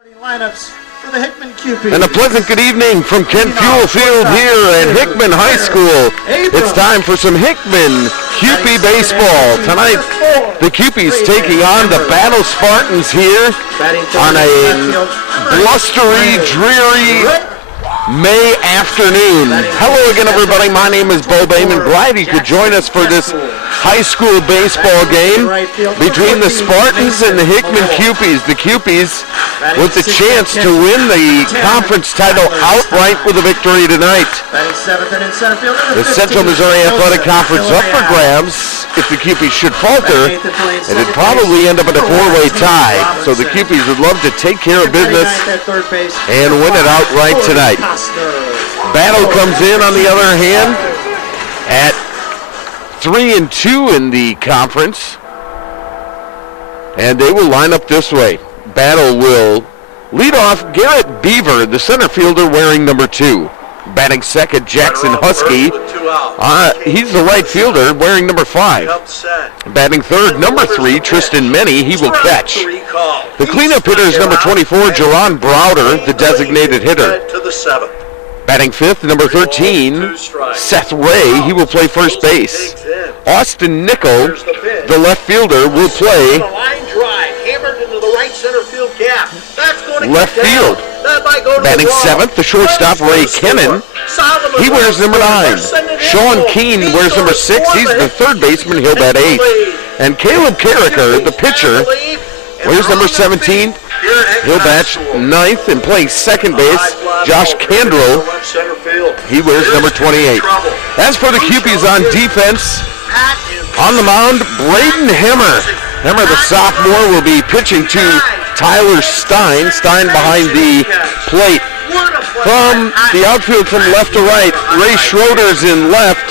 Lineups for the Hickman Cupies. And a pleasant good evening from Kent Fuel Field here at Hickman High School. It's time for some Hickman Cupie baseball. Tonight, the Cupies taking on the Battle Spartans here on a blustery, dreary May afternoon. Hello again, everybody. My name is Bo Bayman. Glad you could join us for this high school baseball game between the Spartans and the Hickman Cupies. The Cupies with the chance to win the conference title outright with a victory tonight. The Central Missouri Athletic Conference up for grabs. If the Cupies should falter, it'd probably end up in a four-way tie. So the Cupies would love to take care of business and win it outright tonight. Battle comes in, on the other hand, at 3-2 in the conference, and they will line up this way. Battle will lead off Garrett Beaver, the center fielder, wearing number 2. Batting second, Jackson Husky. He's the right fielder, wearing number 5. Batting third, number 3, Tristan Menny. He will catch. The cleanup hitter is number 24, Geron Browder, the designated hitter. Batting fifth, number 13, Seth Ray. He will play first base. Austin Nichols, the left fielder, will play left field. Batting seventh, the shortstop, Ray Kennan. He wears number 9. Sean Keene wears number 6. He's the third baseman. He'll bat 8th. And Caleb Carricker, the pitcher, wears number 17. He'll bat 9th. And playing second base, Josh Candrell. He wears number 28. As for the Cupies on defense, on the mound, Braden Hemmer. Hemmer, the sophomore, will be pitching to Tyler Stein. Stein behind the plate. From the outfield from left to right, Ray Schroeder's in left.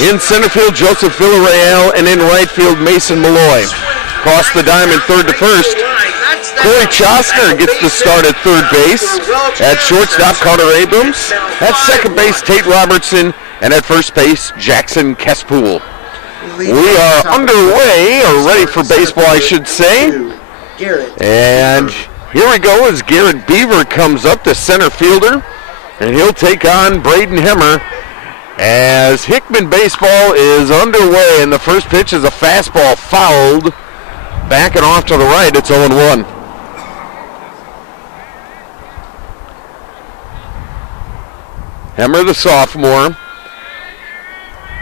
In center field, Joseph Villarreal. And in right field, Mason Malloy. Across the diamond, third to first, Corey Chostner gets the start at third base. At shortstop, Carter Abrams. At second base, Tate Robertson. And at first base, Jackson Kespool. We are underway, or ready for baseball, I should say. And here we go as Garrett Beaver comes up, the center fielder. And he'll take on Braden Hemmer as Hickman baseball is underway. And the first pitch is a fastball fouled. Backing off to the right, it's 0-1. Hemmer, the sophomore,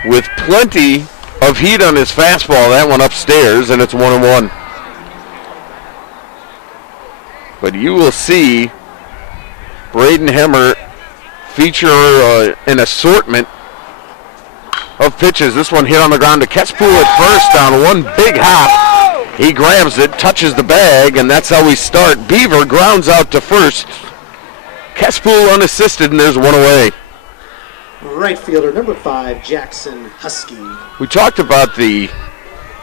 with plenty of heat on his fastball. That one upstairs, and it's 1-1. But you will see Braden Hemmer feature an assortment of pitches. This one hit on the ground to Kespool at first on one big hop. He grabs it, touches the bag, and that's how we start. Beaver grounds out to first. Kespool unassisted, and there's one away. Right fielder, number 5, Jackson Husky. We talked about the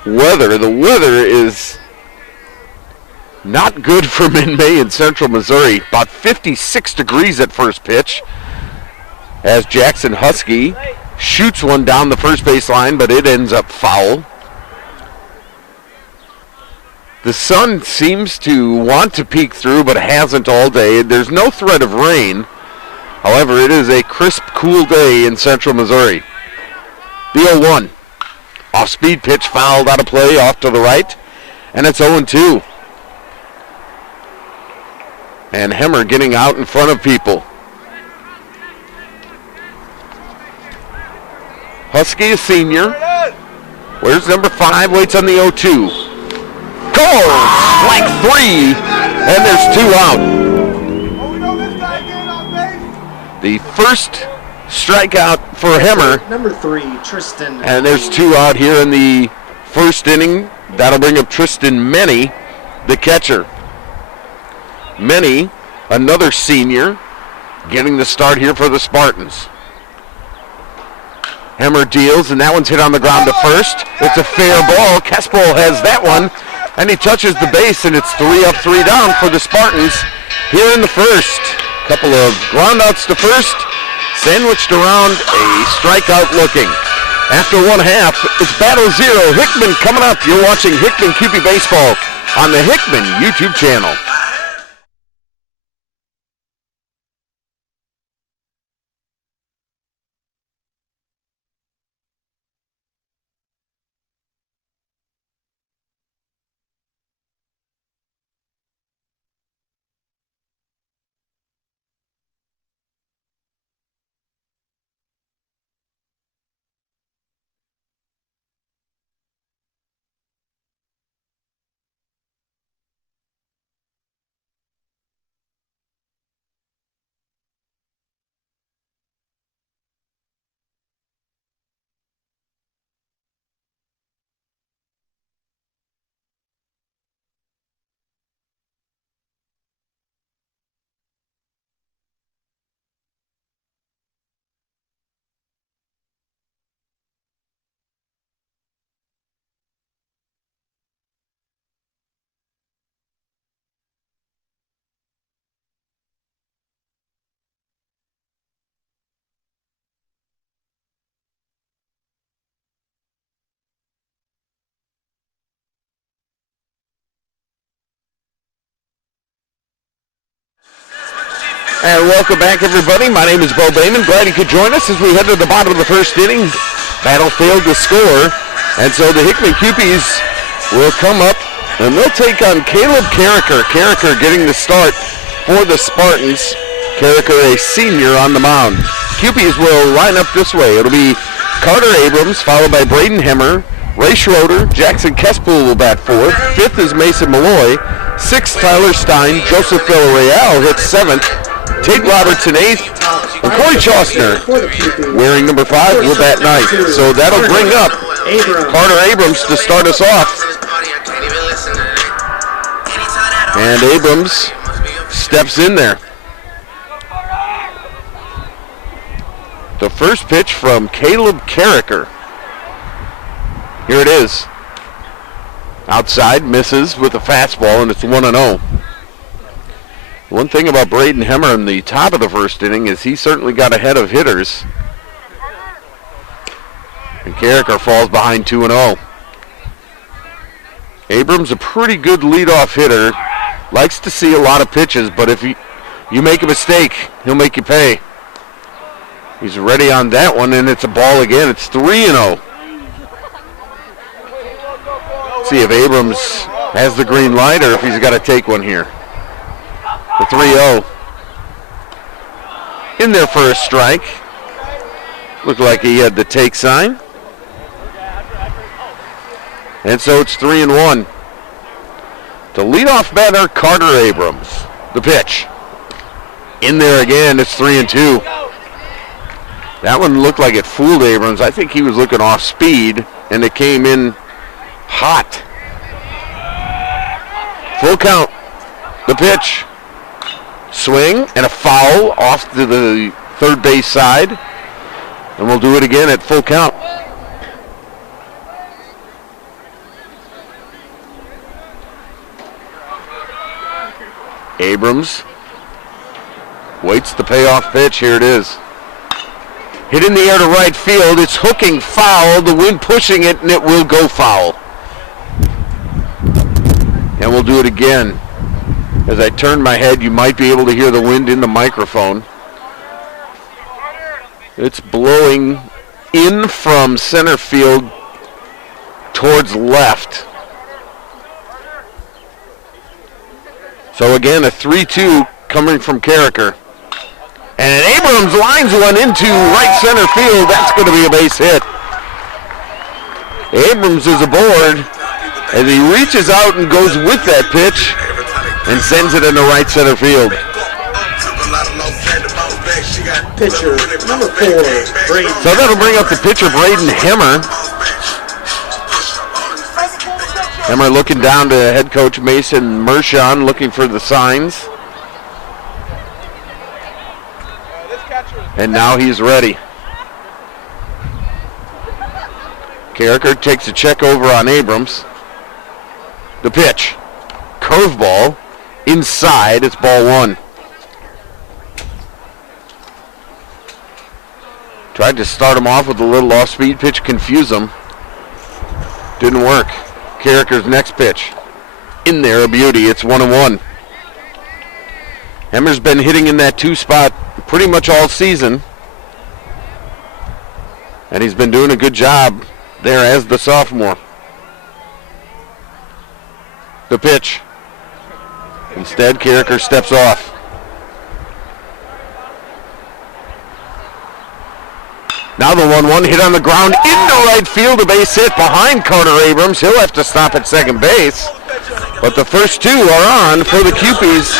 weather. The weather is not good for mid-May in central Missouri. About 56 degrees at first pitch as Jackson Husky shoots one down the first base line, but it ends up foul. The sun seems to want to peek through, but hasn't all day. There's no threat of rain. However, it is a crisp, cool day in central Missouri. The 0-1. Off-speed pitch fouled out of play, off to the right, and it's 0-2. And Hemmer getting out in front of people. Husky, a senior. Where's number 5? Waits on the 0-2. Strike 3, and there's 2 out. The first strikeout for Hemmer. Number 3, Tristan. And there's 2 out here in the first inning. That'll bring up Tristan Menny, the catcher. Menny, another senior, getting the start here for the Spartans. Hemmer deals, and that one's hit on the ground to first. It's a fair ball. Kespool has that one. And he touches the base, and it's 3 up, 3 down for the Spartans here in the first. Couple of groundouts to first, sandwiched around a strikeout looking. After 1/2, it's battle 0. Hickman coming up. You're watching Hickman Cupie Baseball on the Hickman YouTube channel. And welcome back, everybody. My name is Bo Bayman. Glad you could join us as we head to the bottom of the first inning. Battle failed to score, and so the Hickman Cupies will come up, and they'll take on Caleb Carricker. Carricker getting the start for the Spartans. Carricker, a senior, on the mound. Cupies will line up this way. It'll be Carter Abrams, followed by Braden Hemmer, Ray Schroeder, Jackson Kespool will bat fourth. Fifth is Mason Malloy. Sixth, Tyler Stein. Joseph Villarreal hits seventh. Tate Robertson eighth. And Corey Chostner, wearing number 5, will bat ninth. So that'll bring up Carter Abrams to start us off. And Abrams steps in there. The first pitch from Caleb Carricker. Here it is. Outside, misses with a fastball, and it's 1-0. One thing about Braden Hemmer in the top of the first inning is he certainly got ahead of hitters. And Carricker falls behind 2-0. Abrams, a pretty good leadoff hitter. Likes to see a lot of pitches, but if you make a mistake, he'll make you pay. He's ready on that one, and it's a ball again. It's 3-0. See if Abrams has the green light or if he's got to take one here. The 3-0. In there for a strike. Looked like he had the take sign. And so it's 3-1. The leadoff batter, Carter Abrams. The pitch. In there again, it's 3-2. That one looked like it fooled Abrams. I think he was looking off speed, and it came in hot. Full count. The pitch. Swing and a foul off to the third base side. And we'll do it again at full count. Abrams waits the payoff pitch. Here it is. Hit in the air to right field. It's hooking foul. The wind pushing it, and it will go foul. And we'll do it again. As I turn my head, you might be able to hear the wind in the microphone. It's blowing in from center field towards left. So again, a 3-2 coming from Carricker. And Abrams lines one into right center field. That's going to be a base hit. Abrams is aboard as he reaches out and goes with that pitch and sends it into right center field. Pitcher number 4, Braden. So that'll bring up the pitcher, Braden Hemmer. Hemmer looking down to head coach Mason Mershon, looking for the signs. And now he's ready. Carricker takes a check over on Abrams. The pitch. Curveball. Inside. It's ball 1. Tried to start him off with a little off-speed pitch, confuse him. Didn't work. Carricker's next pitch. In there, a beauty. It's 1-1. Hemmer's been hitting in that 2 spot pretty much all season. And he's been doing a good job there as the sophomore. The pitch. Instead, Carricker steps off. Now the 1-1 hit on the ground into right field, a base hit behind Carter Abrams. He'll have to stop at second base. But the first 2 are on for the Cupies,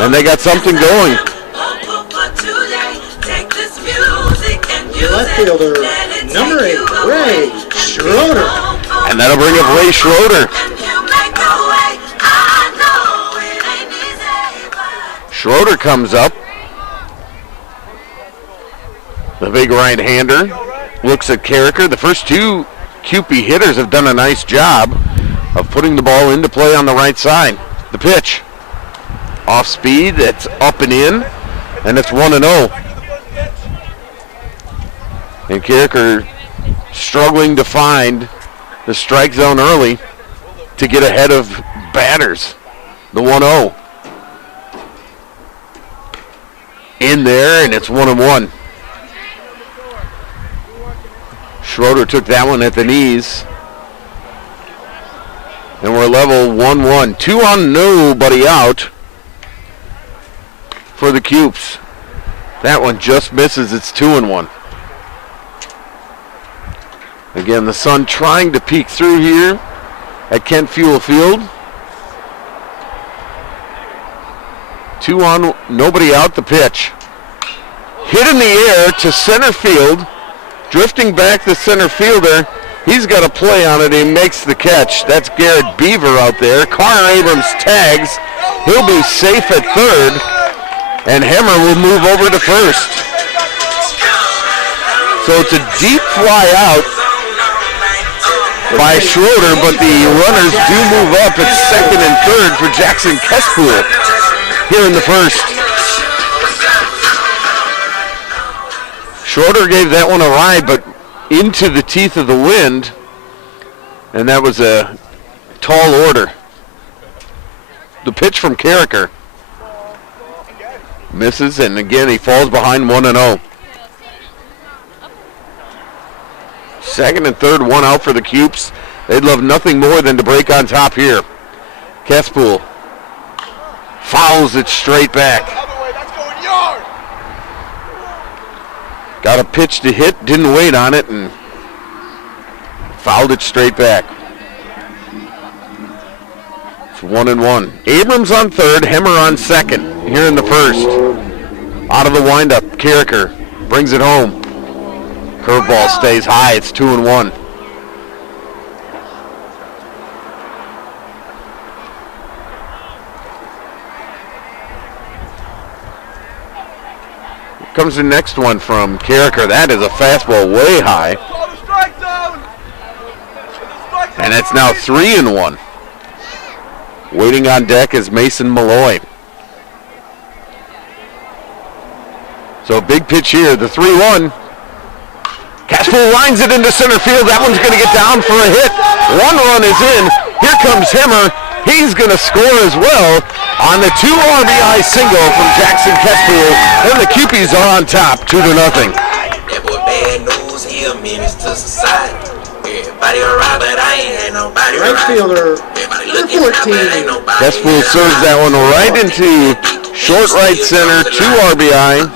and they got something going. Left fielder number 8, Ray Schroeder. And that'll bring up Ray Schroeder. Schroeder comes up. The big right-hander looks at Carricker. The first 2 Cupie hitters have done a nice job of putting the ball into play on the right side. The pitch. Off speed, it's up and in, and it's 1-0. And Carricker struggling to find the strike zone early to get ahead of batters. The 1-0. in there, and it's 1-1. Schroeder took that one at the knees. And we're level 1-1. 2 on, nobody out for the Cupes. That one just misses. It's 2-1. Again, the sun trying to peek through here at Kent Fuel Field. 2 on, nobody out. The pitch. Hit in the air to center field. Drifting back the center fielder. He's got a play on it. He makes the catch. That's Garrett Beaver out there. Connor Abrams tags. He'll be safe at third. And Hemmer will move over to first. So it's a deep fly out by Schroeder, but the runners do move up at second and third for Jackson Kespool here in the first. Schroeder gave that one a ride, but into the teeth of the wind, and that was a tall order. The pitch from Carricker misses, and again he falls behind 1-0. Second and third, 1 out for the Cupes. They'd love nothing more than to break on top here. Kespool fouls it straight back. Got a pitch to hit, didn't wait on it, and fouled it straight back. It's 1-1. Abrams on third, Hemmer on second here in the first. Out of the windup, Carricker brings it home. Curveball stays high, it's 2-1. Comes the next one from Carricker. That is a fastball way high. And it's now 3-1. Waiting on deck is Mason Malloy. So a big pitch here, the 3-1. Kespool lines it into center field. That one's going to get down for a hit. 1 run is in. Here comes Hemmer. He's going to score as well on the 2 RBI single from Jackson Kespool. And the Cupies are on top, 2-0. That boy bad news, he a menace to society. Everybody around, but I ain't had nobody Right fielder, number 14. Kespool serves that one right into short right center, 2 RBI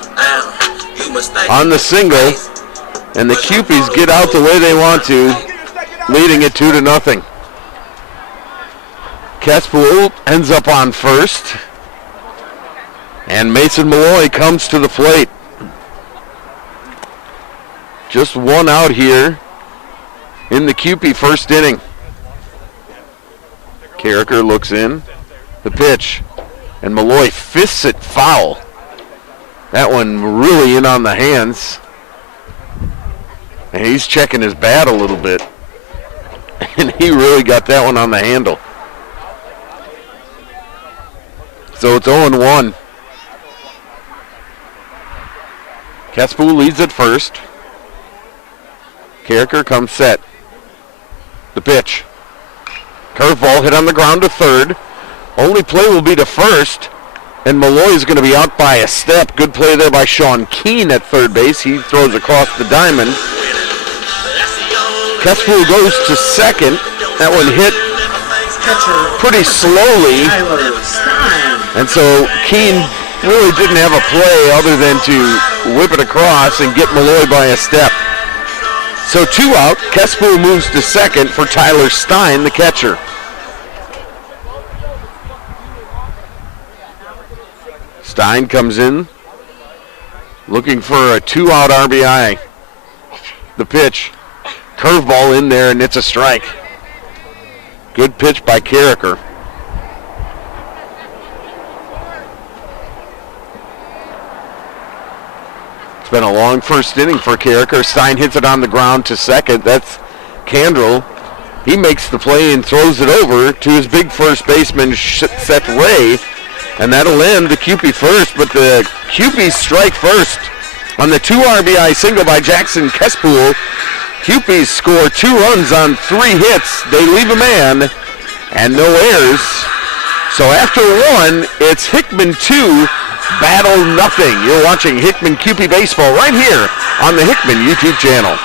on the single. And the Cupies get out the way they want to, leading it 2-0. Kespool ends up on first, and Mason Malloy comes to the plate. Just 1 out here in the Cupie first inning. Carricker looks in, the pitch, and Malloy fists it foul. That one really in on the hands. And he's checking his bat a little bit, and he really got that one on the handle. So it's 0-1. Kespool leads at first. Carricker comes set. The pitch. Curveball hit on the ground to third. Only play will be to first. And Malloy is going to be out by a step. Good play there by Sean Keene at third base. He throws across the diamond. Kespool goes to second. That one hit pretty slowly. And so Keene really didn't have a play other than to whip it across and get Malloy by a step. So 2 out. Kespool moves to second for Tyler Stein, the catcher. Stein comes in looking for a 2-out RBI. The pitch. Curveball in there, and it's a strike. Good pitch by Carricker. It's been a long first inning for Carricker. Stein hits it on the ground to second. That's Candrell. He makes the play and throws it over to his big first baseman, Seth Ray. And that'll end the Cupie first, but the Cupies strike first on the 2 RBI single by Jackson Kespool. Cupies score 2 runs on 3 hits. They leave a man and no errors. So after 1, it's Hickman 2, battle nothing. You're watching Hickman Kewpee Baseball right here on the Hickman YouTube channel.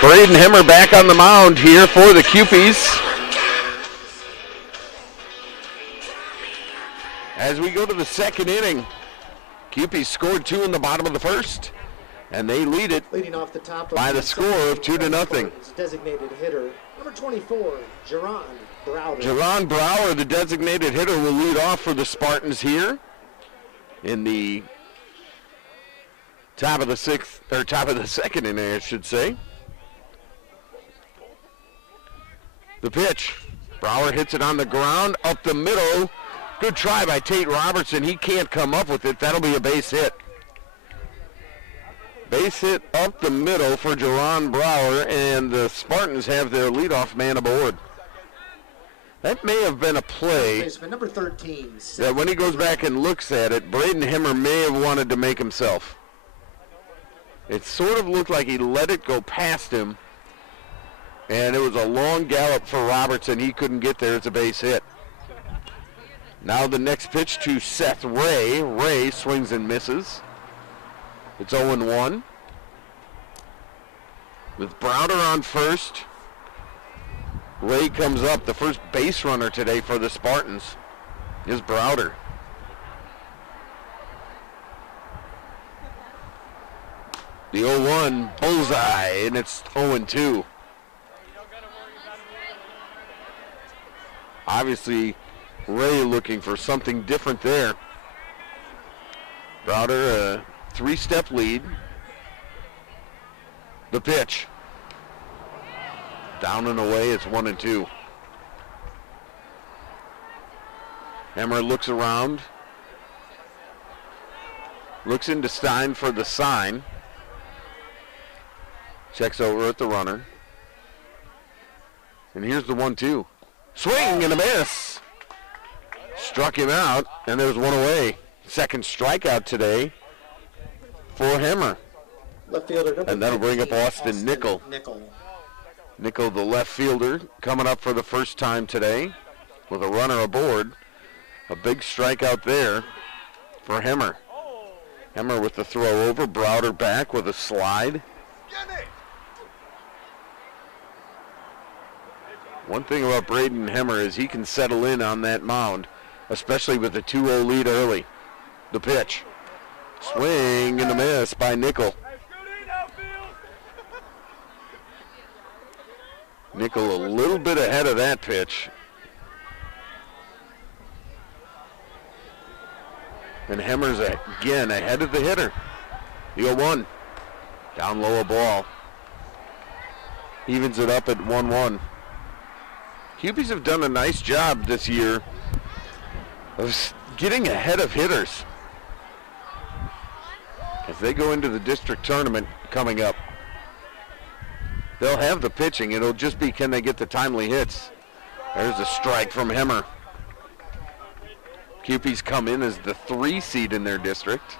Braden Hemmer back on the mound here for the Kewpees. As we go to the second inning, Kewpees scored 2 in the bottom of the first, and they lead it Leading off the top by the score of 2-0. Designated hitter, number 24, Geron Browder. Geron Browder, the designated hitter, will lead off for the Spartans here in the top of the second inning, I should say. The pitch. Browder hits it on the ground, up the middle. Good try by Tate Robertson. He can't come up with it. That'll be a base hit. Base hit up the middle for Geron Browder, and the Spartans have their leadoff man aboard. That may have been a play Number 13. that when he goes back and looks at it, Braden Hemmer may have wanted to make himself. It sort of looked like he let it go past him, and it was a long gallop for Robertson. He couldn't get there. It's a base hit. Now the next pitch to Seth Ray. Ray swings and misses. It's 0-1. With Browder on first, Ray comes up. The first base runner today for the Spartans is Browder. The 0-1 bullseye, and it's 0-2. Obviously, Ray looking for something different there. Browder, a 3-step lead. The pitch. Down and away, it's 1-2. Hemmer looks around. Looks into Stein for the sign. Checks over at the runner. And here's the 1-2. Swing and a miss. Struck him out, and there's one away. Second strikeout today for Hemmer. Left fielder, and that'll bring up Austin Nichols. Nichols, the left fielder, coming up for the first time today with a runner aboard. A big strikeout there for Hemmer. Hemmer with the throw over. Browder back with a slide. One thing about Braden Hemmer is he can settle in on that mound, especially with the 2-0 lead early. The pitch. Swing and a miss by Nichols. Nichols a little bit ahead of that pitch. And Hemmer's again ahead of the hitter. The 0-1. Down low a ball. Evens it up at 1-1. Kewpees have done a nice job this year of getting ahead of hitters as they go into the district tournament coming up. They'll have the pitching. It'll just be, can they get the timely hits? There's a strike from Hemmer. Kewpees come in as the 3 seed in their district.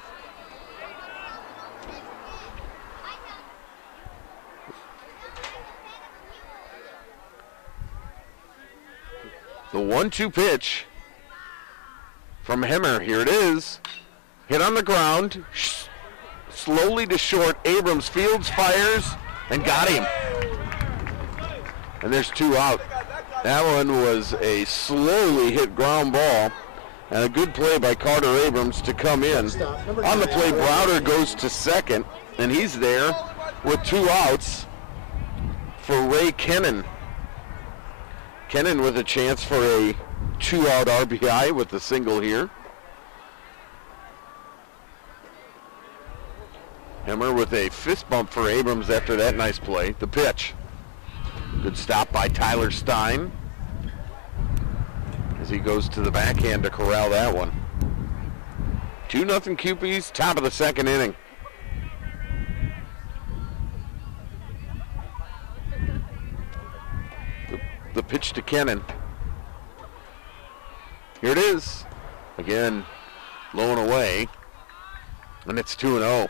The 1-2 pitch from Hemmer. Here it is. Hit on the ground. slowly to short. Abrams fields, fires, and got him. And there's 2 out. That one was a slowly hit ground ball. And a good play by Carter Abrams to come in. On the play, Browder goes to second, and he's there with 2 outs for Ray Kennan. Kennan with a chance for a 2-out RBI with the single here. Hemmer with a fist bump for Abrams after that nice play. The pitch. Good stop by Tyler Stein as he goes to the backhand to corral that one. 2-0 Cupies, top of the second inning. The pitch to Kennan. Here it is. Again, low and away. And it's 2-0.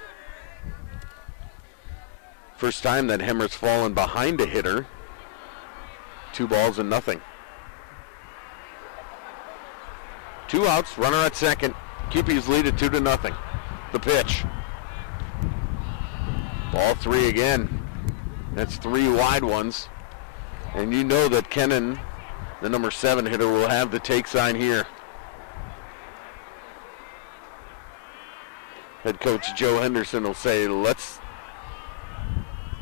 First time that Hemmer's fallen behind a hitter. 2 balls and nothing. 2 outs, runner at second. Cupies lead it 2-0. The pitch. Ball 3 again. That's 3 wide ones. And you know that Kennan, the number 7 hitter, will have the take sign here. Head coach Joe Henderson will say, let's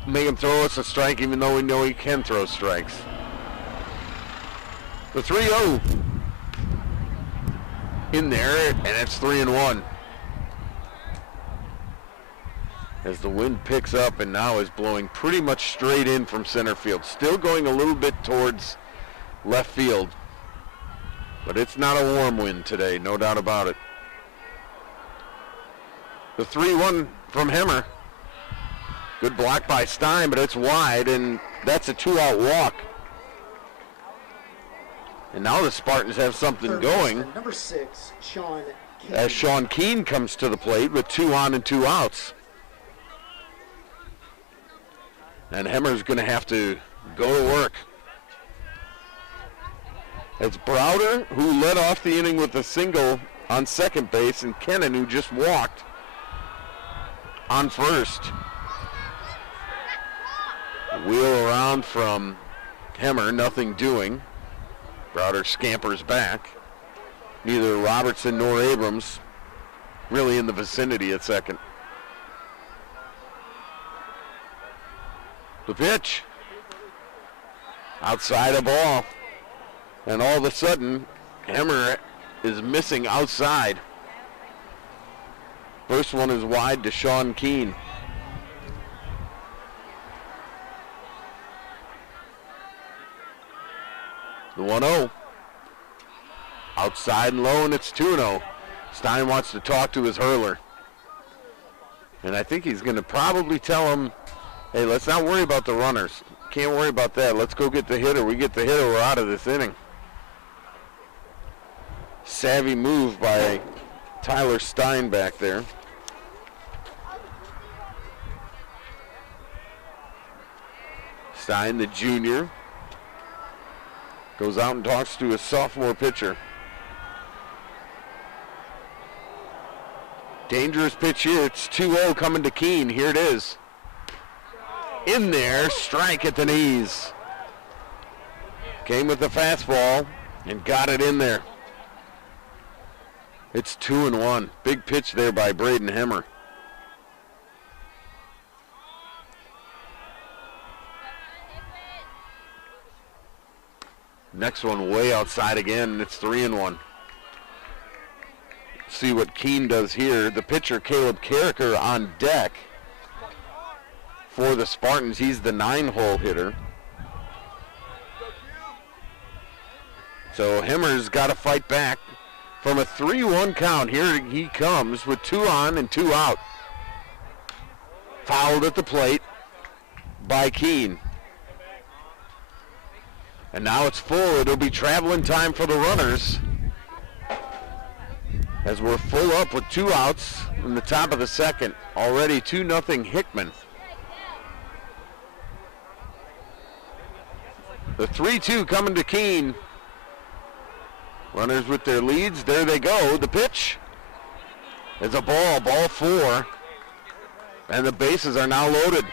make him throw us a strike even though we know he can throw strikes. The 3-0 in there, and it's 3-1. As the wind picks up and now is blowing pretty much straight in from center field. Still going a little bit towards left field. But it's not a warm wind today, no doubt about it. The 3-1 from Hemmer. Good block by Stein, but it's wide, and that's a 2-out walk. And now the Spartans have something going. Number 6, Sean Keane. As Sean Keane comes to the plate with 2 on and 2 outs. And Hemmer's going to have to go to work. It's Browder, who led off the inning with a single on second base, and Kennan, who just walked on first. Wheel around from Hemmer, nothing doing. Browder scampers back. Neither Robertson nor Abrams really in the vicinity at second. The pitch. Outside a ball. And all of a sudden, Hemmer is missing outside. First one is wide to Sean Keane. The 1-0. Outside and low, and it's 2-0. Stein wants to talk to his hurler. And I think he's going to probably tell him, hey, let's not worry about the runners. Can't worry about that. Let's go get the hitter. We get the hitter, we're out of this inning. Savvy move by Tyler Stein back there. Stein, the junior, goes out and talks to his sophomore pitcher. Dangerous pitch here. It's 2-0 coming to Keane. Here it is. In there, strike at the knees. Came with the fastball and got it in there. It's 2-1. Big pitch there by Braden Hemmer. Next one way outside again, and it's 3-1. See what Keane does here. The pitcher, Caleb Carricker, on deck for the Spartans. He's the 9-hole hitter. So Hemmer's got to fight back from a 3-1 count. Here he comes with 2 on and 2 out. Fouled at the plate by Keane. And now it's full. It'll be traveling time for the runners, as we're full up with 2 outs in the top of the second. Already 2-0 Hickman. The 3-2 coming to Keane. Runners with their leads. There they go. The pitch is a ball. Ball 4. And the bases are now loaded.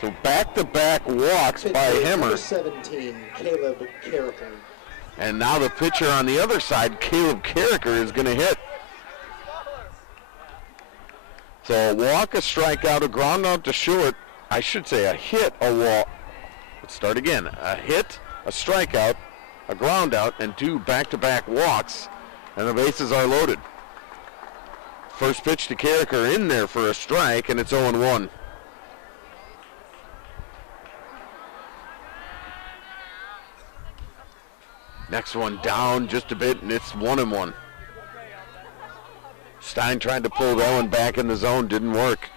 So back-to-back walks by Himmer. Number 17, Caleb Carricker. And now the pitcher on the other side, Caleb Carricker, is going to hit. So a walk, a strikeout, a ground out to short. I should say a hit, a walk. Let's start again. A hit, a strikeout, a ground out, and 2 back-to-back walks. And the bases are loaded. First pitch to Carricker in there for a strike, and it's 0-1. Next one down just a bit, and it's 1-1. Stein tried to pull that one back in the zone, didn't work.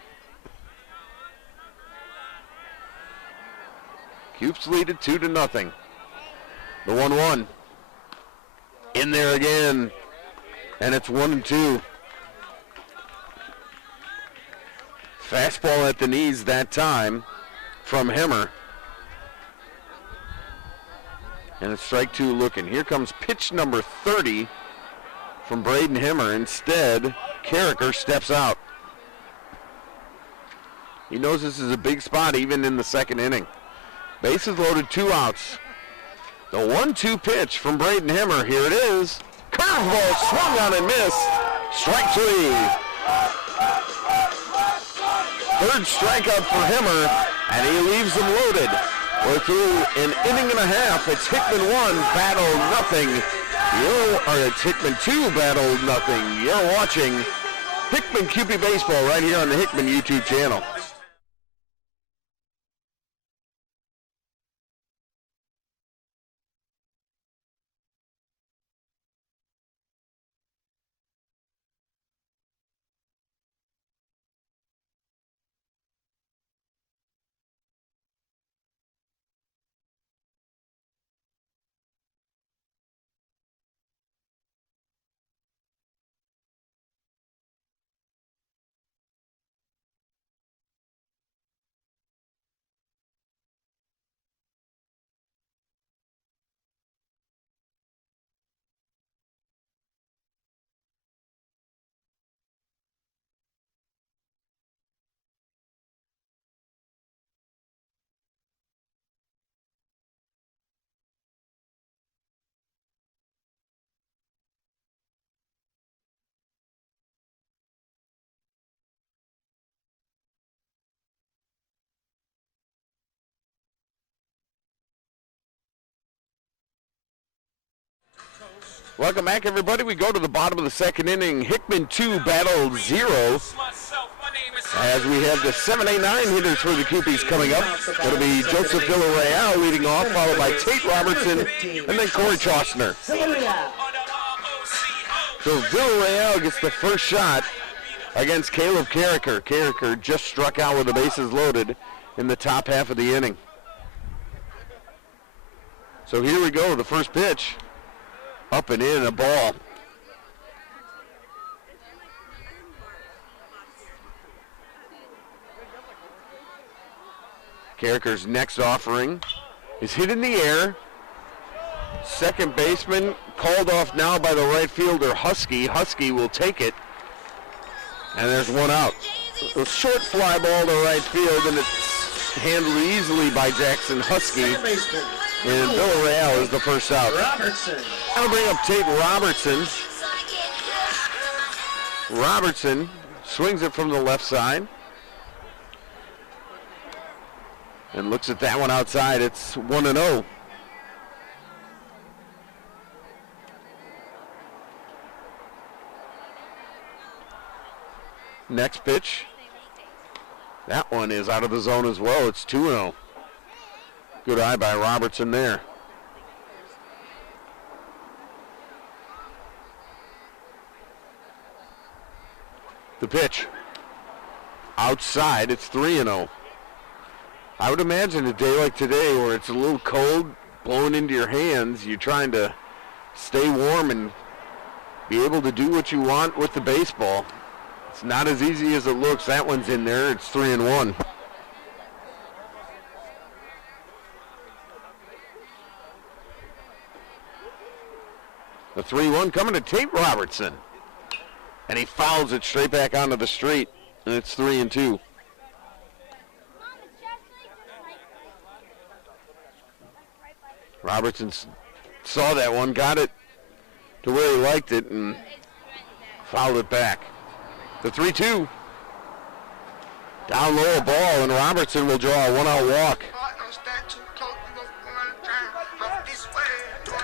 Cupes lead it 2-0. The 1-1. In there again, and it's 1-2. Fastball at the knees that time from Himmer. And it's strike 2 looking. Here comes pitch number 30 from Braden Himmer. Instead, Carricker steps out. He knows this is a big spot even in the second inning. Bases loaded, 2 outs. The 1-2 pitch from Braden Himmer. Here it is. Curveball swung on and missed. Strike 3. Third strikeout for Himmer, and he leaves them loaded. We're through an inning and a half. It's Hickman 1, Battle 0. It's Hickman 2, Battle 0. You're watching Hickman QP Baseball right here on the Hickman YouTube channel. Welcome back, everybody. We go to the bottom of the second inning. Hickman 2, Battle 0. As we have the 7, 8, 9 hitters for the Cupies coming up. It'll be Joseph Villarreal leading off, followed by Tate Robertson, and then Corey Chostner. So Villarreal gets the first shot against Caleb Carricker. Carricker just struck out with the bases loaded in the top half of the inning. So here we go, the first pitch. Up and in, a ball. Carricker's next offering is hit in the air. Second baseman called off now by the right fielder, Husky. Husky will take it. And there's one out. A short fly ball to right field, and it's handled easily by Jackson Husky. And Villarreal is the first out. Robertson. I'll bring up Tate Robertson. Robertson swings it from the left side. And looks at that one outside. It's 1-0. Next pitch. That one is out of the zone as well. It's 2-0. Good eye by Robertson there. The pitch. Outside, it's 3-0. I would imagine a day like today where it's a little cold, blowing into your hands, you're trying to stay warm and be able to do what you want with the baseball. It's not as easy as it looks. That one's in there. It's 3-1. The 3-1 coming to Tate Robertson. And he fouls it straight back onto the street. And it's 3-2. Robertson saw that one, got it to where he liked it, and fouled it back. The 3-2. Down low a ball, and Robertson will draw a one-out walk.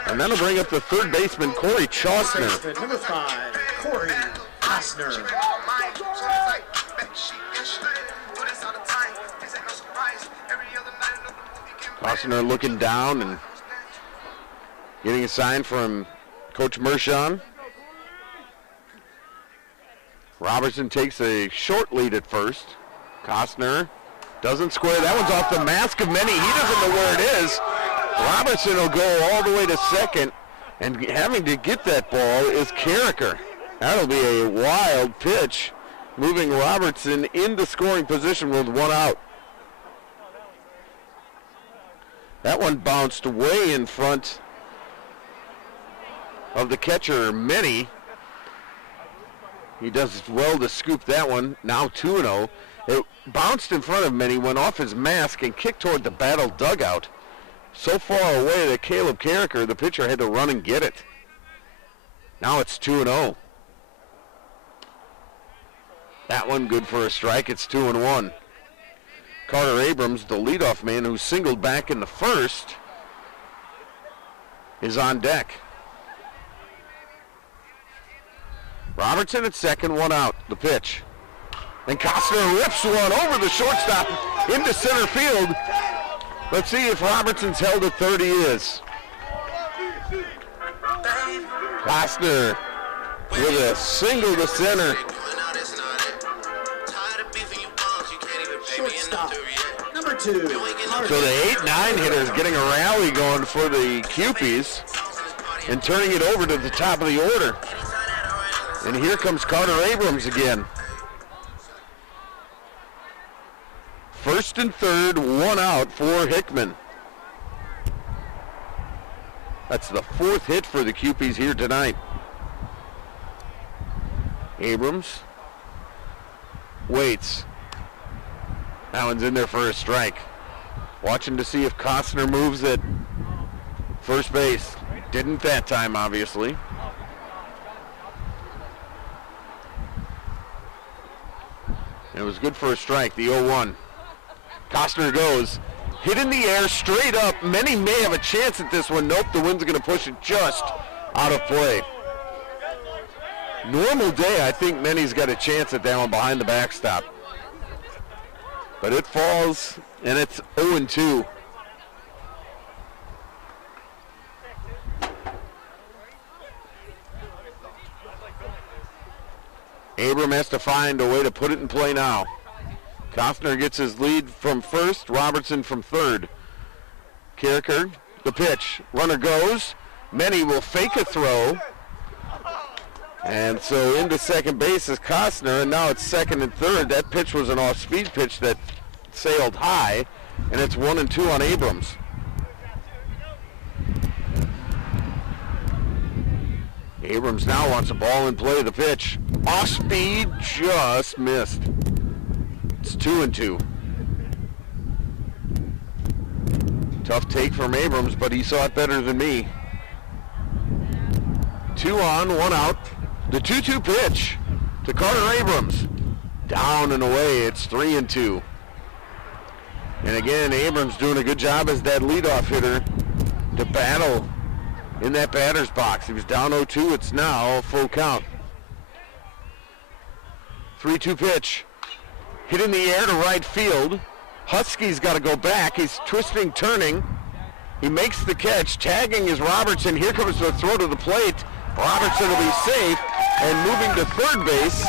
And that'll bring up the third baseman, Corey Chostner. Number 5, Corey Chostner. Chostner looking down and getting a sign from Coach Mershon. Robertson takes a short lead at first. Costner doesn't square. That one's off the mask of many. He doesn't know where it is. Robertson will go all the way to second, and having to get that ball is Carricker. That'll be a wild pitch, moving Robertson into scoring position with one out. That one bounced way in front of the catcher, Many. He does well to scoop that one. Now 2-0. It bounced in front of Many, went off his mask, and kicked toward the battle dugout. So far away that Caleb Carricker, the pitcher, had to run and get it. Now it's 2-0. That one good for a strike. It's 2-1. Carter Abrams, the leadoff man who singled back in the first, is on deck. Robertson at second, one out. The pitch. And Costner rips one over the shortstop into center field. Let's see if Robertson's held at third. He is. Costner with a single to center. Shortstop, number 2. So the 8-9 hitter is getting a rally going for the Cupies and turning it over to the top of the order. And here comes Carter Abrams again. First and third, one out for Hickman. That's the fourth hit for the Cupies here tonight. Abrams waits. That one's in there for a strike. Watching to see if Costner moves at first base. Didn't that time, obviously. It was good for a strike, the 0-1. Costner goes. Hit in the air, straight up. Many may have a chance at this one. Nope, the wind's going to push it just out of play. Normal day, I think Many's got a chance at that one behind the backstop. But it falls, and it's 0-2. Abram has to find a way to put it in play now. Costner gets his lead from first, Robertson from third. Carricker, the pitch. Runner goes. Many will fake a throw. And so into second base is Costner, and now it's second and third. That pitch was an off-speed pitch that sailed high, and it's 1-2 on Abrams. Abrams now wants a ball in play. The pitch. Off speed, just missed. It's 2-2. Tough take from Abrams, but he saw it better than me. 2 on, 1 out. The 2-2 pitch to Carter Abrams. Down and away. It's 3-2. And again, Abrams doing a good job as that leadoff hitter to battle in that batter's box. He was down 0-2. It's now a full count. 3-2 pitch. Hit in the air to right field. Husky's got to go back. He's twisting, turning. He makes the catch. Tagging is Robertson. Here comes the throw to the plate. Robertson will be safe. And moving to third base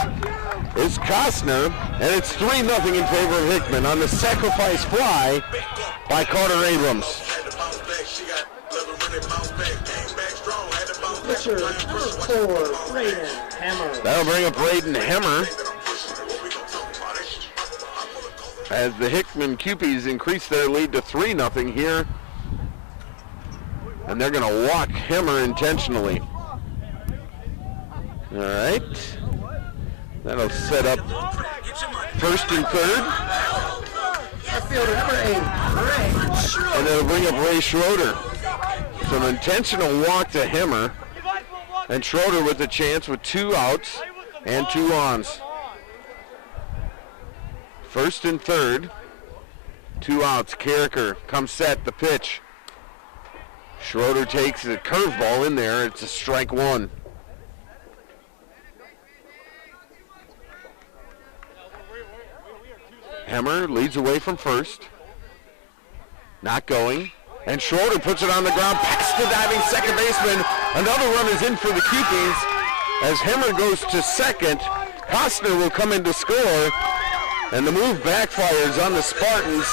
is Costner. And it's 3-0 in favor of Hickman on the sacrifice fly by Carter Abrams. Pitcher number 4, Braden Hammer. That'll bring up Braden Hammer as the Hickman Cupies increase their lead to 3-0 here. And they're going to walk Hammer intentionally. All right. That'll set up first and third. Left fielder number 8, Ray. And it'll bring up Ray Schroeder. So an intentional walk to Hemmer. And Schroeder with the chance with 2 outs and 2 ons. First and third. 2 outs. Carricker comes set. The pitch. Schroeder takes a curveball in there. It's a strike 1. Hemmer leads away from first. Not going. And Schroeder puts it on the ground past the diving second baseman. Another run is in for the Cupies. As Hemmer goes to second, Costner will come in to score. And the move backfires on the Spartans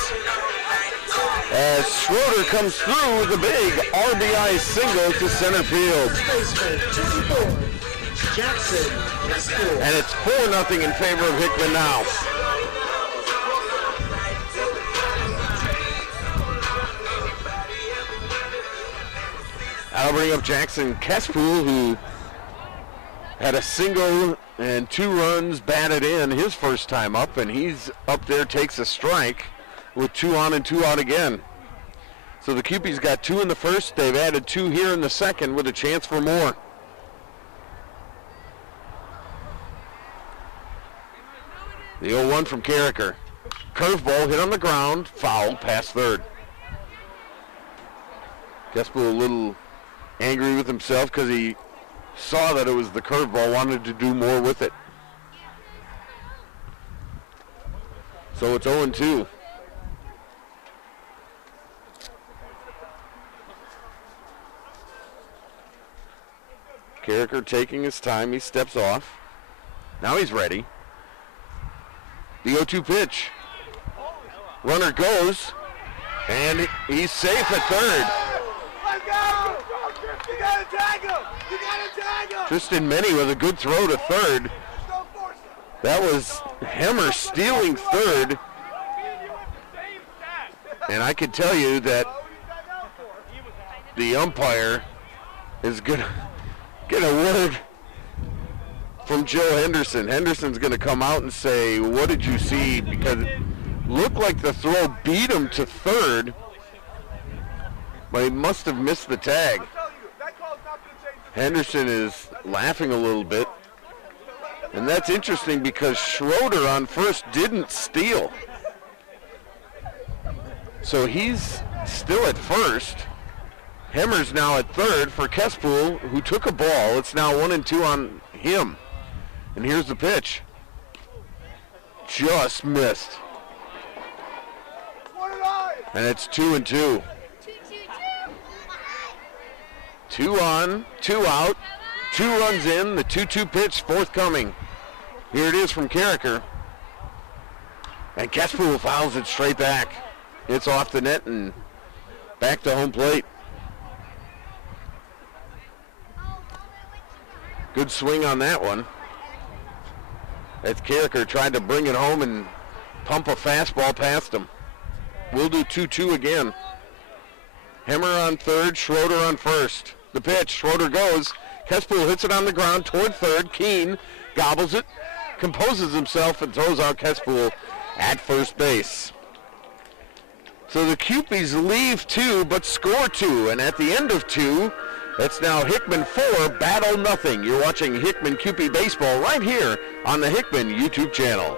as Schroeder comes through with a big RBI single to center field. Baseman 54, Jackson is scored. And it's 4-0 in favor of Hickman now. I'll bring up Jackson Kespool, who had a single and 2 runs batted in his first time up, and he's up there, takes a strike with 2 on and 2 out again. So the Cupies got 2 in the first. They've added 2 here in the second with a chance for more. The 0-1 from Carricker. Curveball hit on the ground, foul, past third. Kespool a little angry with himself because he saw that it was the curveball, wanted to do more with it. So it's 0-2. Carricker taking his time. He steps off. Now he's ready. The 0-2 pitch. Runner goes, and he's safe at third. Let's go! You gotta tag him! You gotta tag him! Tristan Minnie with a good throw to third. Don't force it! That was Hemmer stealing third. And I can tell you that the umpire is going to get a word from Joe Henderson. Henderson's going to come out and say, what did you see? Because it looked like the throw beat him to third, but he must have missed the tag. Henderson is laughing a little bit. And that's interesting because Schroeder on first didn't steal. So he's still at first. Hemmer's now at third for Kespool, who took a ball. It's now 1-2 on him. And here's the pitch. Just missed. And it's 2-2. 2 on, 2 out, 2 runs in, the 2-2 pitch forthcoming. Here it is from Carricker. And Kespool fouls it straight back. It's off the net and back to home plate. Good swing on that one. As Carricker tried to bring it home and pump a fastball past him. We'll do 2-2 again. Hemmer on third, Schroeder on first. The pitch, Schroeder goes. Kespool hits it on the ground toward third. Keene gobbles it, composes himself, and throws out Kespool at first base. So the Cupies leave 2 but score 2, and at the end of 2, it's now Hickman 4, Battle nothing. You're watching Hickman Cupie Baseball right here on the Hickman YouTube channel.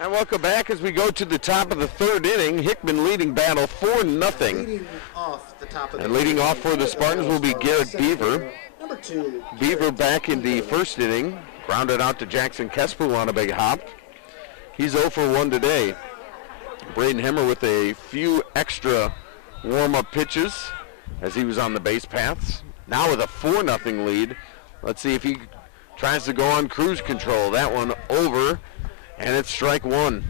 And welcome back as we go to the top of the third inning. Hickman leading battle 4-0. Leading off the top of the And leading off for the Spartans will be Garrett Beaver. Number 2. Beaver back in the first inning. Grounded out to Jackson Kespu on a big hop. He's 0 for 1 today. Braden Hemmer with a few extra warm-up pitches as he was on the base paths. Now with a 4-0 lead. Let's see if he tries to go on cruise control. That one over, and it's strike one.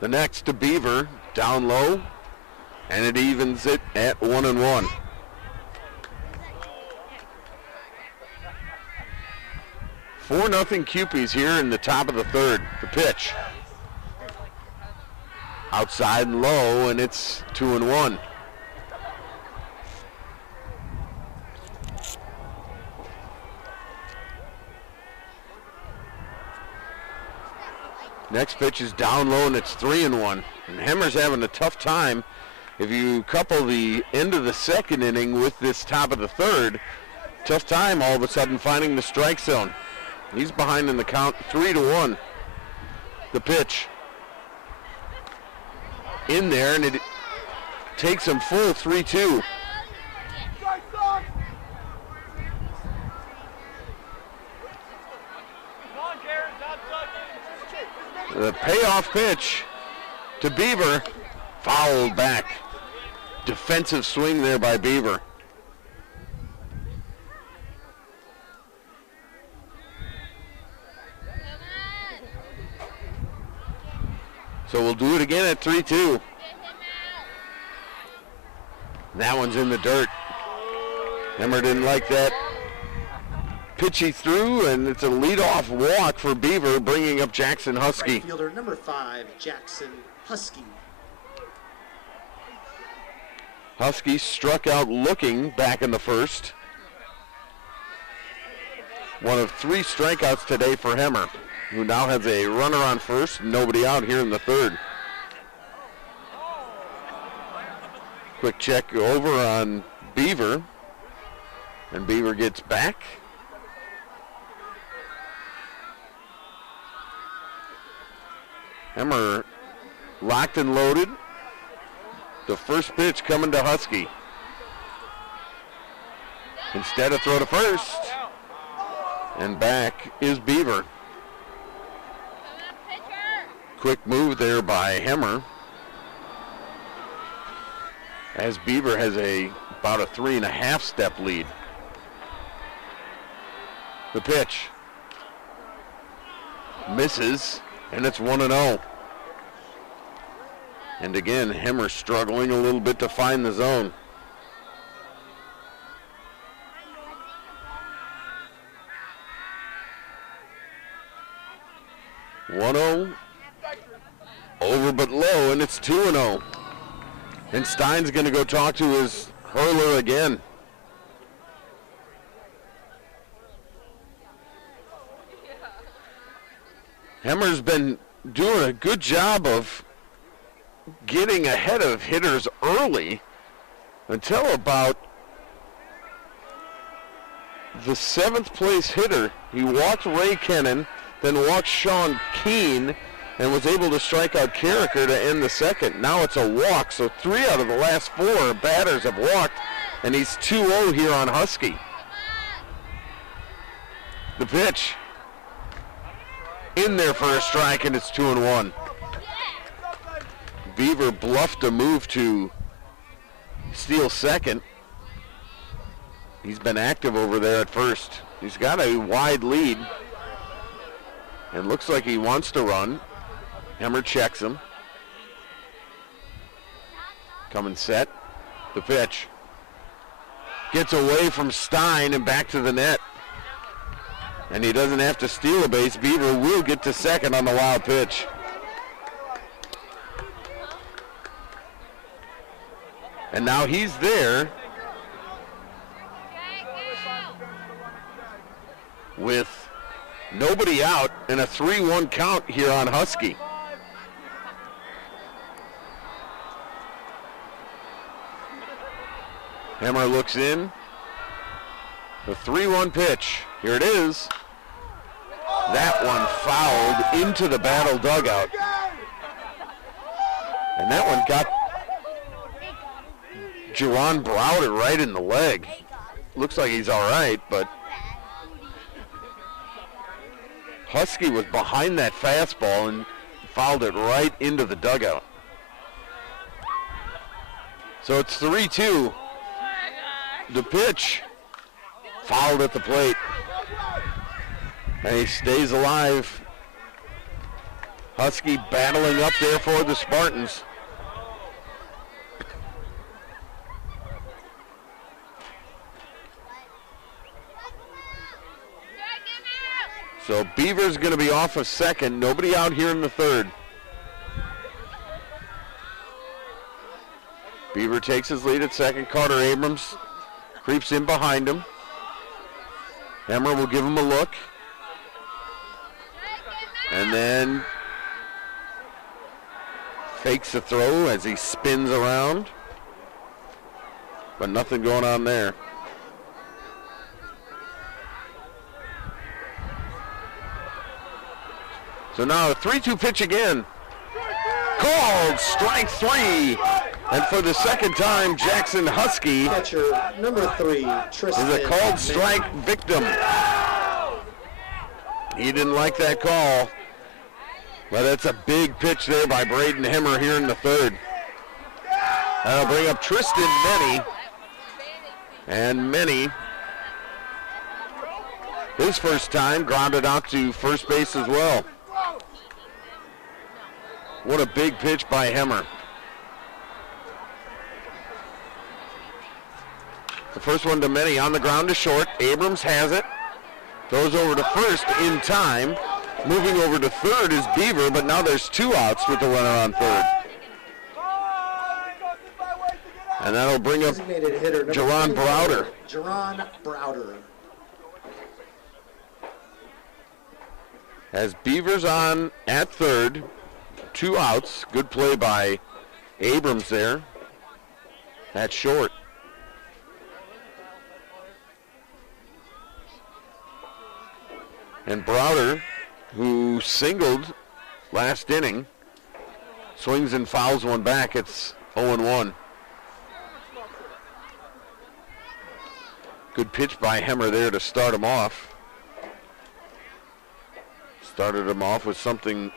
The next to Beaver, down low, and it evens it at 1-1. Four nothing Cupies here in the top of the third. The pitch. Outside and low, and it's 2-1. Next pitch is down low, and it's 3-1. And Hemmer's having a tough time. If you couple the end of the second inning with this top of the third, tough time all of a sudden finding the strike zone. He's behind in the count, 3-1. The pitch. In there, and it takes him full 3-2. The payoff pitch to Beaver, fouled back. Defensive swing there by Beaver. So we'll do it again at 3-2. That one's in the dirt. Hemmer didn't like that pitch he threw, and it's a leadoff walk for Beaver, bringing up Jackson Husky. Right fielder number 5, Jackson Husky. Husky struck out looking back in the first. One of 3 strikeouts today for Hemmer, who now has a runner on first, nobody out here in the third. Quick check over on Beaver, and Beaver gets back. Hemmer locked and loaded. The first pitch coming to Husky. Instead of throw to first. And back is Beaver. Quick move there by Hemmer. As Beaver has about a 3.5 step lead. The pitch. Misses, and it's 1-0. And again, Hemmer struggling a little bit to find the zone. Over but low, and it's 2-0. And Stein's going to go talk to his hurler again. Hemmer's been doing a good job of getting ahead of hitters early until about the 7th place hitter. He walked Ray Kennan, then walked Sean Keene, and was able to strike out Carricker to end the second. Now it's a walk, so 3 out of the last 4 batters have walked, and he's 2-0 here on Husky. The pitch. In there for a strike, and it's 2-1. Beaver bluffed a move to steal second. He's been active over there at first. He's got a wide lead. And looks like he wants to run. Hemmer checks him. Coming set. The pitch. Gets away from Stein and back to the net. And he doesn't have to steal a base. Beaver will get to second on the wild pitch. And now he's there with nobody out and a 3-1 count here on Husky. Hemmer looks in. The 3-1 pitch. Here it is. That one fouled into the Battle dugout. And that one got Geron Browder right in the leg. Looks like he's all right, but Husky was behind that fastball and fouled it right into the dugout. So it's 3-2. The pitch fouled at the plate. And he stays alive. Husky battling up there for the Spartans. So Beaver's going to be off of second. Nobody out here in the third. Beaver takes his lead at second. Carter Abrams creeps in behind him. Hemmer will give him a look. And then fakes the throw as he spins around. But nothing going on there. So now a 3-2 pitch again. Called strike 3. And for the second time, Jackson Husky Catcher number 3, Tristan. is a called strike victim. He didn't like that call. But it's a big pitch there by Braden Hemmer here in the third. That'll bring up Tristan Menny. And Menny, his first time, grounded out to first base as well. What a big pitch by Hemmer. The first one to Menny on the ground to short. Abrams has it. Throws over to first in time. Moving over to third is Beaver, but now there's 2 outs with the runner on third. And that'll bring up Designated hitter number Geron 24, Browder. Geron Browder. As Beaver's on at third. 2 outs. Good play by Abrams there. At short. And Browder, who singled last inning, swings and fouls one back. It's 0-1. Good pitch by Hemmer there to start him off. Started him off with something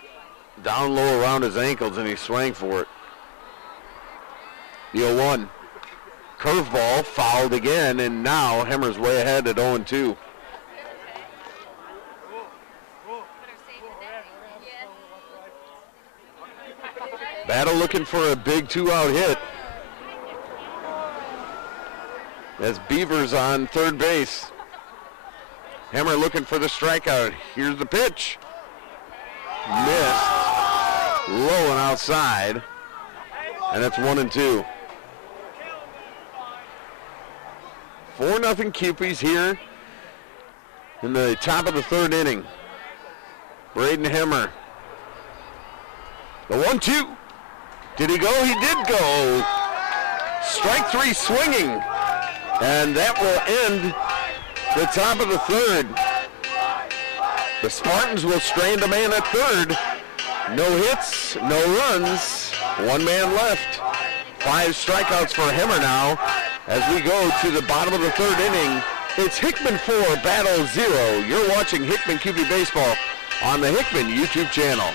down low around his ankles, and he swung for it. The 0-1. Curveball fouled again, and now Hemmer's way ahead at 0-2. Battle looking for a big 2-out hit. As Beaver's on third base. Hemmer looking for the strikeout. Here's the pitch. Missed. Low and outside. And it's 1-2. 4-0 Cupies here in the top of the third inning. Braden Hemmer. The 1-2. Did he go? He did go. Strike 3 swinging. And that will end the top of the third. The Spartans will strand a man at third. No hits, no runs, 1 man left. 5 strikeouts for Hemmer now as we go to the bottom of the third inning. It's Hickman 4, Battle 0. You're watching Hickman QB Baseball on the Hickman YouTube channel.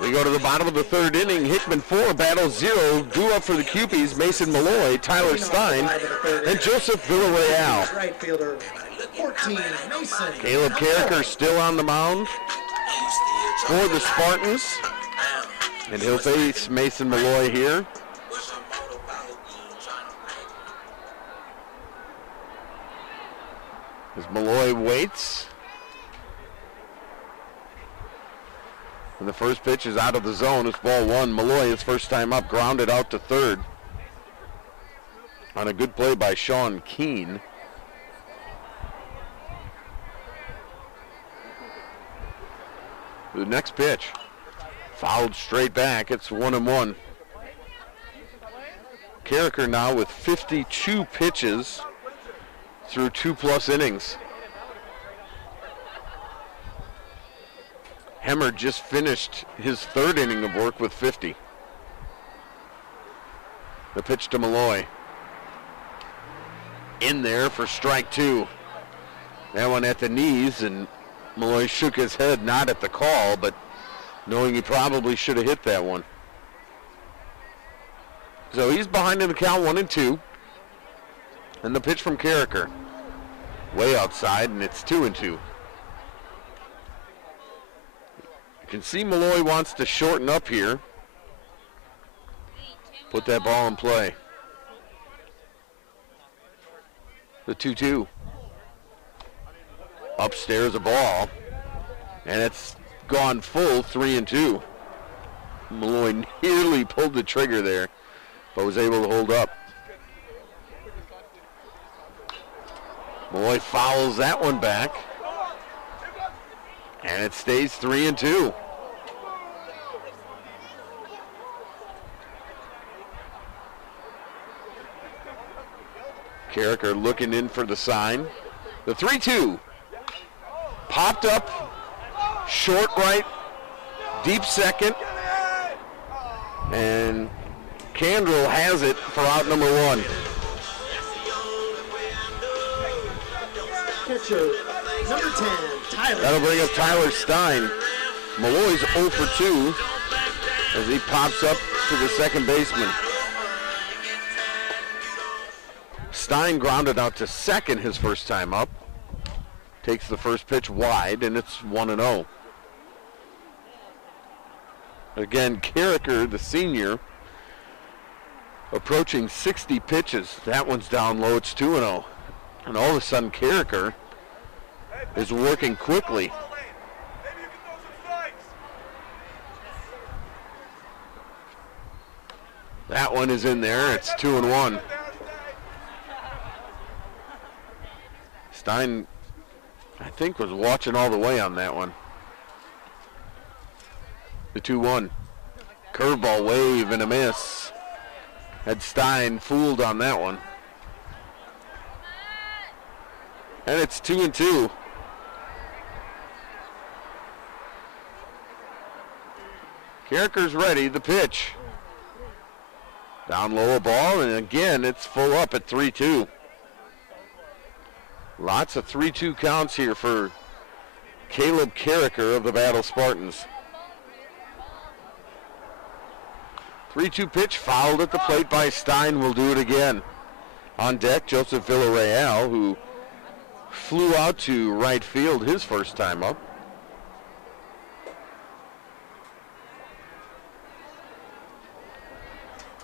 We go to the bottom of the third inning. Hickman 4, Battle 0. Due up for the Cupies, Mason Malloy, Tyler Stein, and Joseph Villarreal. Right fielder, 14, Mason. Caleb Carricker still on the mound for the Spartans. And he'll face Mason Malloy here. As Malloy waits. And the first pitch is out of the zone. It's ball one. Malloy, his first time up, grounded out to third. On a good play by Sean Keene. The next pitch. Fouled straight back. It's 1-1. Carricker now with 52 pitches through 2+ innings. Hemmer just finished his third inning of work with 50. The pitch to Malloy. In there for strike 2. That one at the knees, and Malloy shook his head, not at the call, but knowing he probably should have hit that one. So he's behind in the count, 1-2. And the pitch from Carricker. Way outside, and it's 2-2. You can see Malloy wants to shorten up here. Put that ball in play. The 2-2. Upstairs a ball. And it's gone full, 3-2. Malloy nearly pulled the trigger there, but was able to hold up. Malloy fouls that one back. And it stays 3-2. Carricker looking in for the sign. The 3-2. Popped up. Short right. Deep second. And Candrell has it for out number 1. Catcher, number 10, Tyler. That'll bring up Tyler Stein. Malloy's 0 for 2 as he pops up to the second baseman. Stein grounded out to second his first time up. Takes the first pitch wide, and it's 1-0. Again, Carricker, the senior, approaching 60 pitches. That one's down low. It's 2-0. And all of a sudden, Carricker is working quickly. That one is in there. It's 2-1. Stein, I think, was watching all the way on that one. The 2-1. Curveball wave and a miss. Had Stein fooled on that one. And it's 2-2. Carricker's ready. The pitch. Down low a ball, and again it's full up at 3-2. Lots of 3-2 counts here for Caleb Carricker of the Battle Spartans. 3-2 pitch fouled at the plate by Stein. Will do it again. On deck, Joseph Villarreal, who flew out to right field his first time up.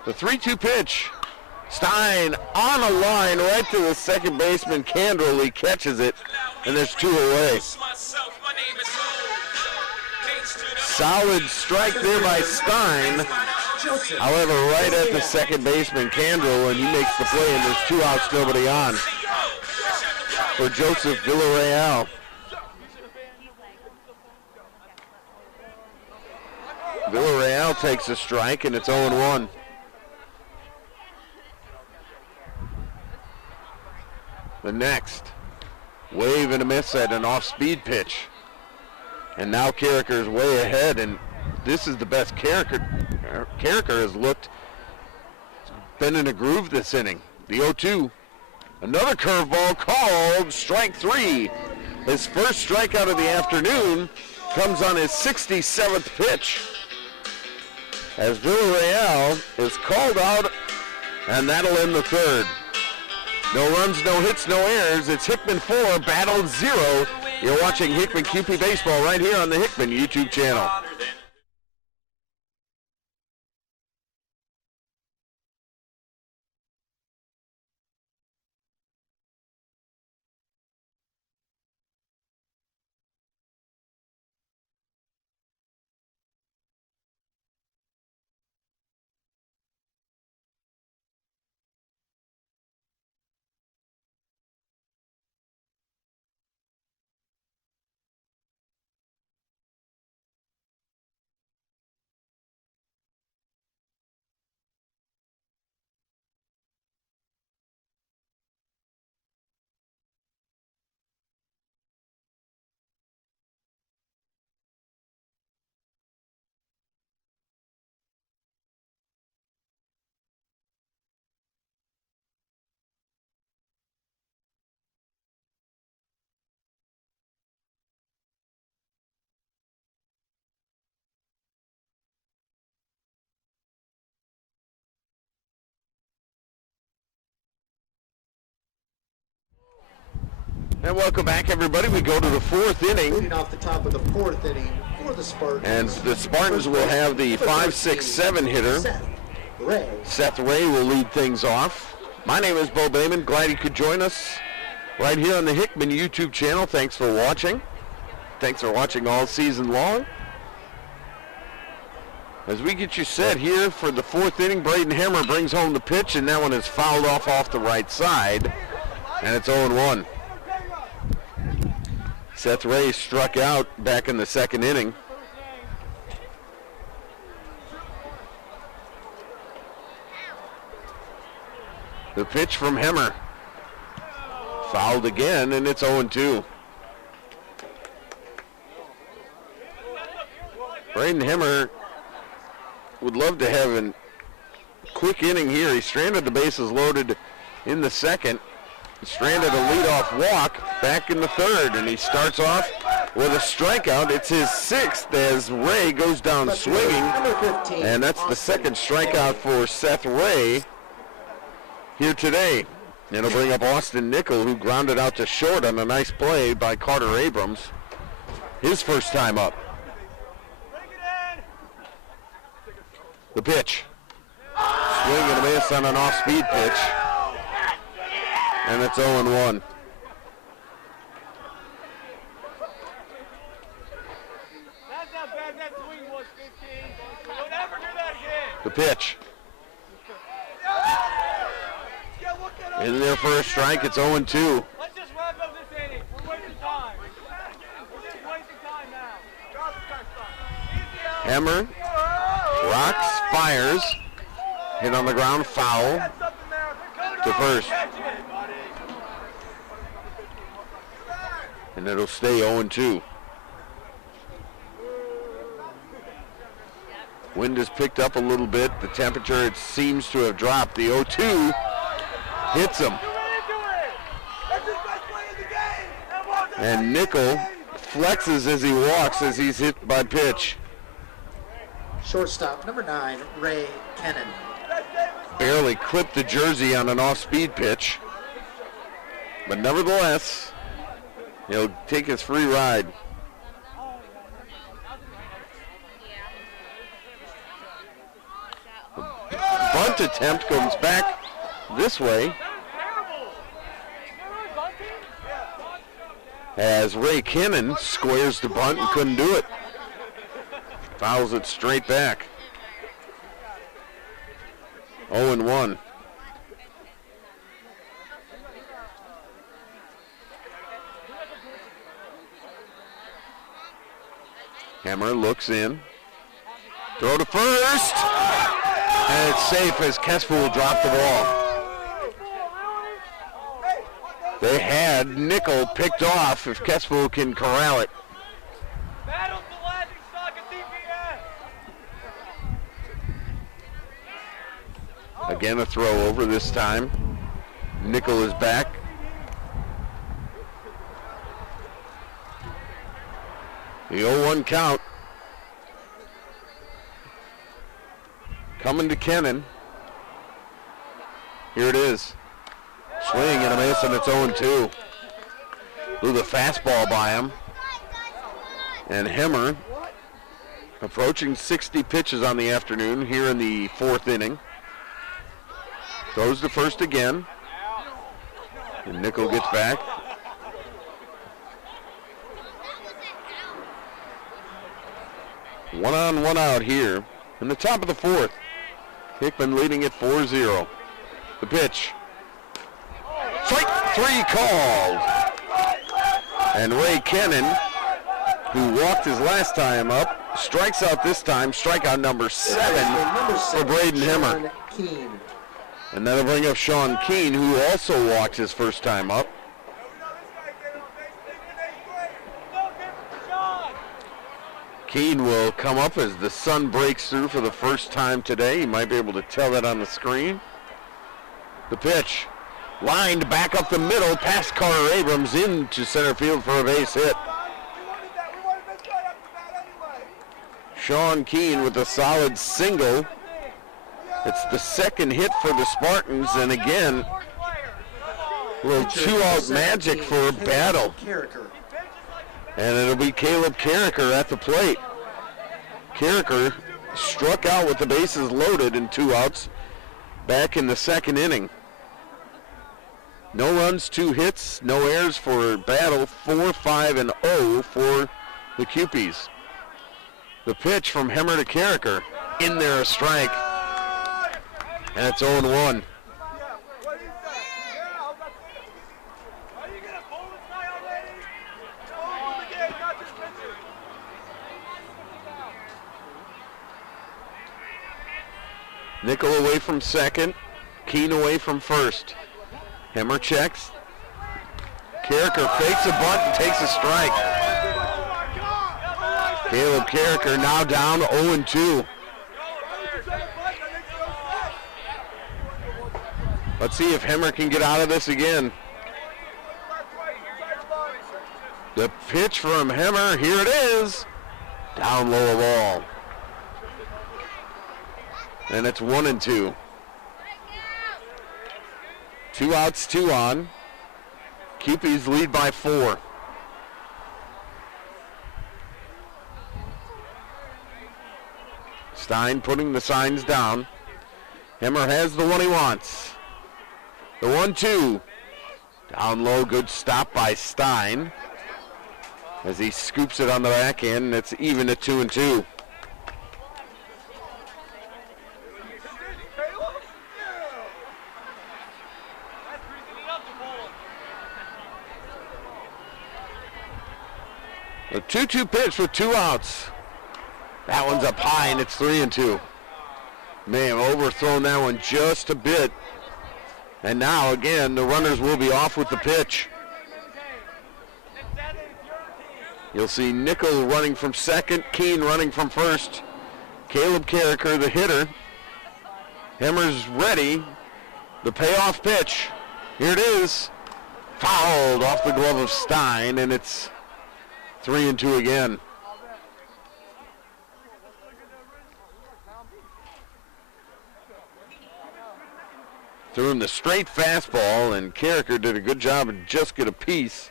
The 3-2 pitch. Stein on a line right to the second baseman, Candrell. He catches it, and there's 2 away. Solid strike there by Stein. However, right at the second baseman, Candrell, and he makes the play, and there's 2 outs, nobody on for Joseph Villarreal. Villarreal takes a strike, and it's 0-1. The next, wave and a miss at an off-speed pitch. And now Carricker's way ahead, and this is the best Carricker has looked. Been in a groove this inning. The 0-2. Another curveball called strike 3. His first strikeout of the afternoon comes on his 67th pitch. as Villarreal is called out, and that'll end the third. No runs, no hits, no errors. It's Hickman 4, Battle 0. You're watching Hickman QP Baseball right here on the Hickman YouTube channel. And welcome back, everybody. We go to the fourth inning. Leading off the top of the fourth inning for the Spartans. And the Spartans will have the 5-6-7 hitter. Seth Ray will lead things off. My name is Bo Bayman. Glad you could join us right here on the Hickman YouTube channel. Thanks for watching. Thanks for watching all season long. As we get you set here for the fourth inning, Braden Hammer brings home the pitch, and that one is fouled off the right side. And it's 0-1. Seth Ray struck out back in the second inning. The pitch from Hemmer. Fouled again, and it's 0-2. Braden Hemmer would love to have a quick inning here. He stranded the bases loaded in the second. Stranded a leadoff walk back in the third, and he starts off with a strikeout. It's his sixth as Ray goes down swinging, and that's the second strikeout for Seth Ray here today. It'll bring up Austin Nichols, who grounded out to short on a nice play by Carter Abrams. His first time up. The pitch. Swing and a miss on an off-speed pitch. And it's 0-1. That's not bad. That swing was 15. Don't ever do that again. The pitch. In there for a strike. It's 0-2. Let's just wrap up this inning. We're wasting time. We're just wasting time now. Hammer rocks, fires. Hit on the ground, foul to first. And it'll stay 0-2. Wind has picked up a little bit. The temperature, it seems to have dropped. The 0-2 hits him. And Nichols flexes as he walks as he's hit by pitch. Shortstop, number 9, Ray Kennan. Barely clipped the jersey on an off-speed pitch. But nevertheless, he'll take his free ride. Bunt attempt comes back this way as Ray Kennan squares the bunt and couldn't do it. Fouls it straight back. 0-1. Hammer looks in. Throw to first. And it's safe as Kespool dropped the ball. They had Nichols picked off if Kespool can corral it. Battle's the laughing stock of DPS. Again, a throw over this time. Nichols is back. The 0-1 count. coming to Kennan. Here it is. Swing and a miss, and it's 0-2. Blew the fastball by him. And Hemmer approaching 60 pitches on the afternoon here in the 4th inning. Throws to first again. And Nichols gets back. One on, one out here in the top of the 4th. Hickman leading at 4-0. The pitch. Strike 3 called. And Ray Kennan, who walked his last time up, strikes out this time. Strikeout number 7 for Braden Hemmer. And that'll bring up Sean Keane, who also walked his first time up. Keane will come up as the sun breaks through for the first time today. You might be able to tell that on the screen. The pitch. Lined back up the middle, past Carter Abrams into center field for a base hit. Sean Keane with a solid single. It's the second hit for the Spartans, and again, a little two-out magic for Battle. And it'll be Caleb Carricker at the plate. Carricker struck out with the bases loaded in 2 outs back in the 2nd inning. No runs, 2 hits, no errors for Battle, 4-5-0 for the Cupies. The pitch from Hemmer to Carricker. In there, a strike. And it's 0-1. Nickel away from second. Keane away from first. Hemmer checks. Carricker fakes a bunt and takes a strike. Caleb Carricker now down 0-2. Let's see if Hemmer can get out of this again. The pitch from Hemmer, here it is. Down low a ball. And it's 1-2. 2 outs, 2 on. Cupies lead by 4. Stein putting the signs down. Hemmer has the one he wants. The 1-2. Down low, good stop by Stein. As he scoops it on the backhand, and it's even at 2-2. The 2-2 pitch with 2 outs. That one's up high, and it's 3-2. May have overthrown that one just a bit. And now, again, the runners will be off with the pitch. You'll see Nichols running from second, Keane running from first. Caleb Carricker, the hitter. Hemmer's ready. The payoff pitch. Here it is. Fouled off the glove of Stein, and it's 3-2 again. Threw him the straight fastball, and Carricker did a good job of just get a piece.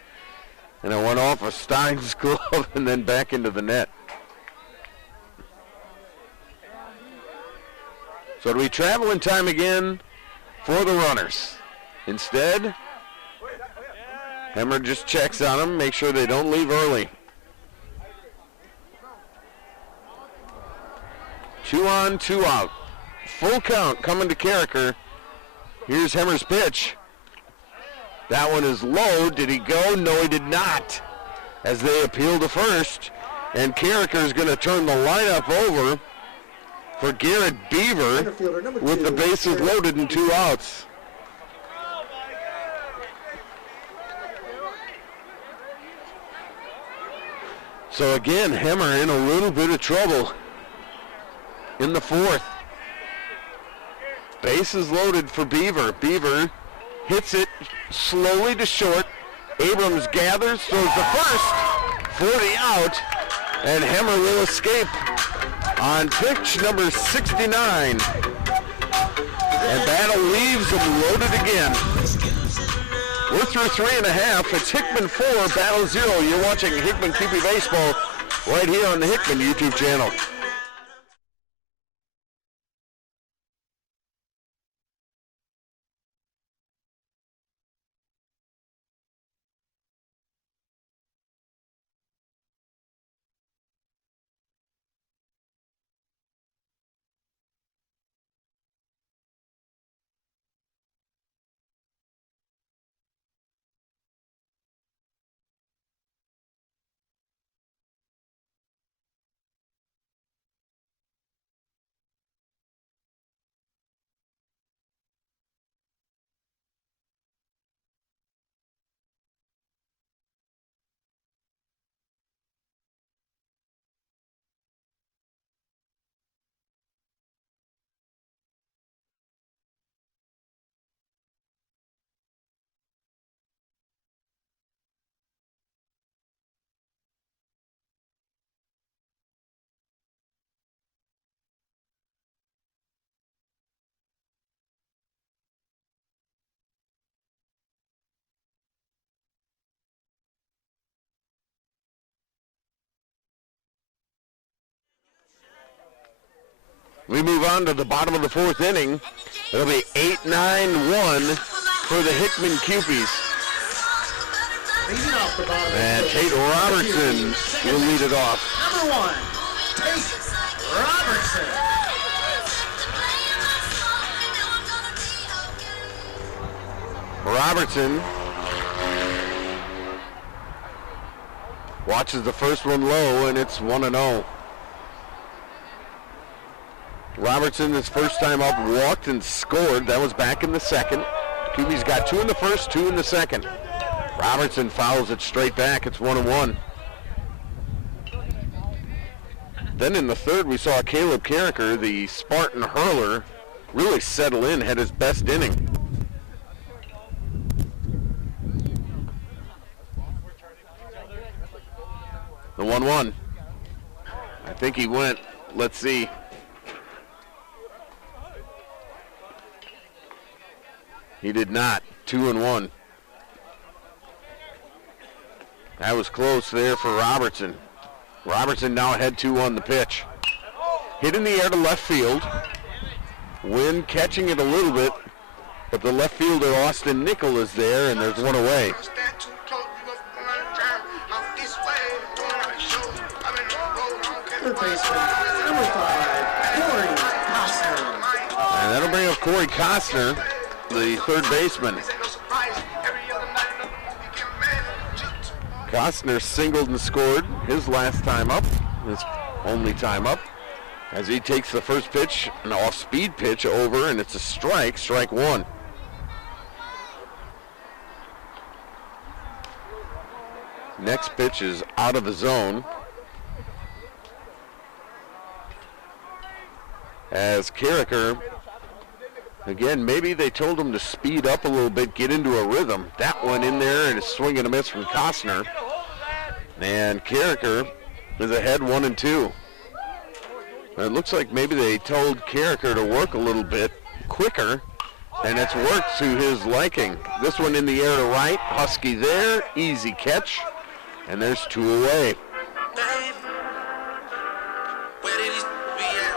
And it went off of Stein's glove and then back into the net. So do we travel in time again for the runners? Instead, Hemmer just checks on them, make sure they don't leave early. 2 on, 2 out. Full count coming to Carricker. Here's Hemmer's pitch. That one is low. Did he go? No, he did not. As they appeal to first. And Carricker is going to turn the lineup over for Garrett Beaver with the bases loaded and 2 outs. So again, Hemmer in a little bit of trouble in the 4th. Bases loaded for Beaver. Beaver hits it slowly to short. Abrams gathers, throws the first for the out, and Hemmer will escape on pitch number 69. And Battle leaves them loaded again. We're through 3.5. It's Hickman 4, Battle 0. You're watching Hickman QP Baseball right here on the Hickman YouTube channel. We move on to the bottom of the 4th inning. It'll be 8-9-1 for the Hickman Cupies. And Tate Robertson will lead it off. Number 1, Tate Robertson watches the first one low, and it's 1-0. Robertson, his first time up, walked and scored. That was back in the second. Cupies got 2 in the first, 2 in the second. Robertson fouls it straight back. It's 1-1. Then in the third, we saw Caleb Carricker, the Spartan hurler, really settle in, had his best inning. The 1-1. I think he went. Let's see. He did not. 2-1. That was close there for Robertson. Robertson now ahead 2 on the pitch. Hit in the air to left field. Wind catching it a little bit, but the left fielder Austin Nichols is there, and there's one away. third baseman, number 5, Corey Costner. And that'll bring up Corey Costner, the third baseman. Costner singled and scored his last time up, his only time up, as he takes the first pitch, an off-speed pitch over, and it's a strike, strike one. Next pitch is out of the zone. As Carricker, again, maybe they told him to speed up a little bit, get into a rhythm. That one in there, and a swing and a miss from Costner. And Carricker is ahead 1-2. It looks like maybe they told Carricker to work a little bit quicker, and it's worked to his liking. This one in the air to right, Husky there, easy catch, and there's 2 away.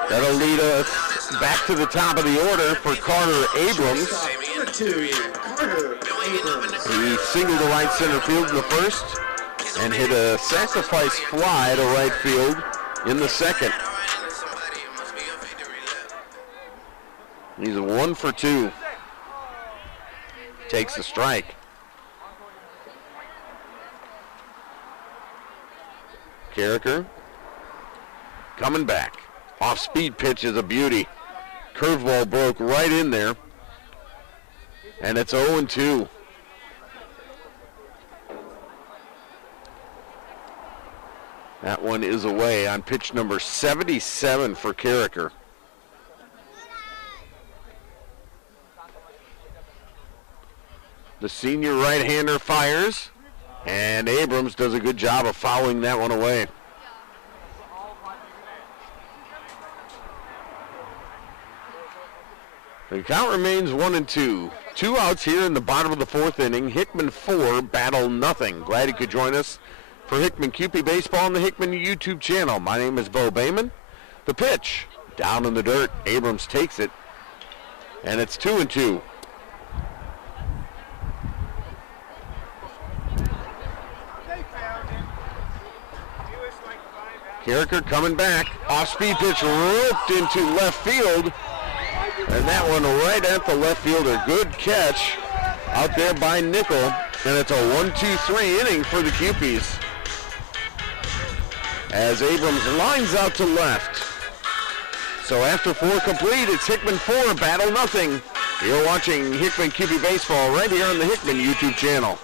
That'll lead us back to the top of the order for Carter Abrams. Number 2, Carter Abrams. He singled to right center field in the first and hit a sacrifice fly to right field in the second. He's 1 for 2. Takes the strike. Carricker coming back. Off-speed pitch is a beauty. Curveball broke right in there. And it's 0-2. That one is away on pitch number 77 for Carricker. The senior right-hander fires, and Abrams does a good job of fouling that one away. The count remains 1-2. 2 outs here in the bottom of the 4th inning. Hickman 4, Battle nothing. Glad you could join us for Hickman QP Baseball on the Hickman YouTube channel. My name is Bo Bayman. The pitch, down in the dirt. Abrams takes it, and it's 2-2. Carricker coming back. Off-speed pitch roped into left field. And that one right at the left fielder. Good catch out there by Nichols. And it's a 1-2-3 inning for the Cupies. As Abrams lines out to left. So after 4 complete, it's Hickman 4, Battle nothing. You're watching Hickman QP Baseball right here on the Hickman YouTube channel.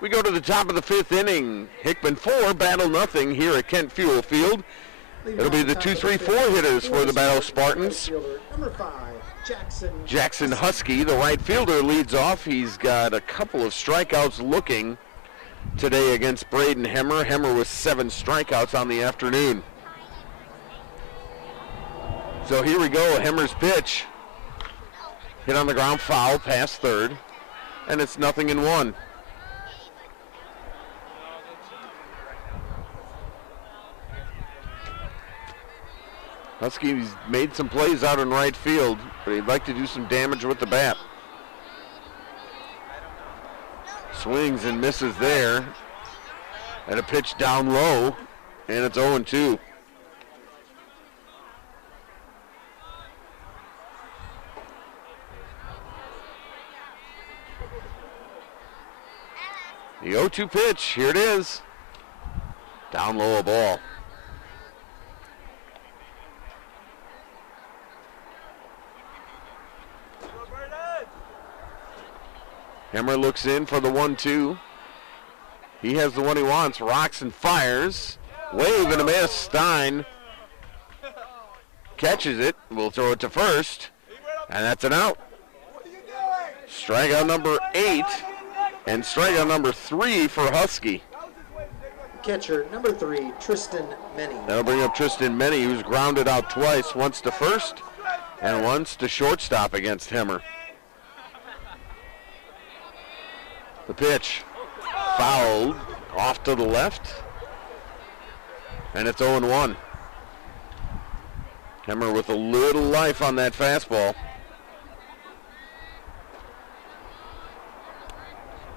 We go to the top of the 5th inning. Hickman 4, Battle nothing here at Kent Fuel Field. It'll be the 2-3-4 hitters for the Battle Spartans. Number 5, Jackson Husky, the right fielder, leads off. He's got a couple of strikeouts looking today against Braden Hemmer. Hemmer with 7 strikeouts on the afternoon. So here we go, Hemmer's pitch. Hit on the ground, foul, past third. And it's 0-1. Husky's made some plays out in right field, but he'd like to do some damage with the bat. Swings and misses there. And a pitch down low, and it's 0-2. The 0-2 pitch, here it is. Down low, a ball. Hemmer looks in for the 1-2. He has the one he wants. Rocks and fires. Wave and a miss. Stein catches it. We'll throw it to first. And that's an out. Strikeout number 8. And strikeout number 3 for Husky. Catcher number 3, Tristan Menny. That'll bring up Tristan Menny, who's grounded out twice. Once to first and once to shortstop against Hemmer. The pitch fouled off to the left, and it's 0-1. Hemmer with a little life on that fastball.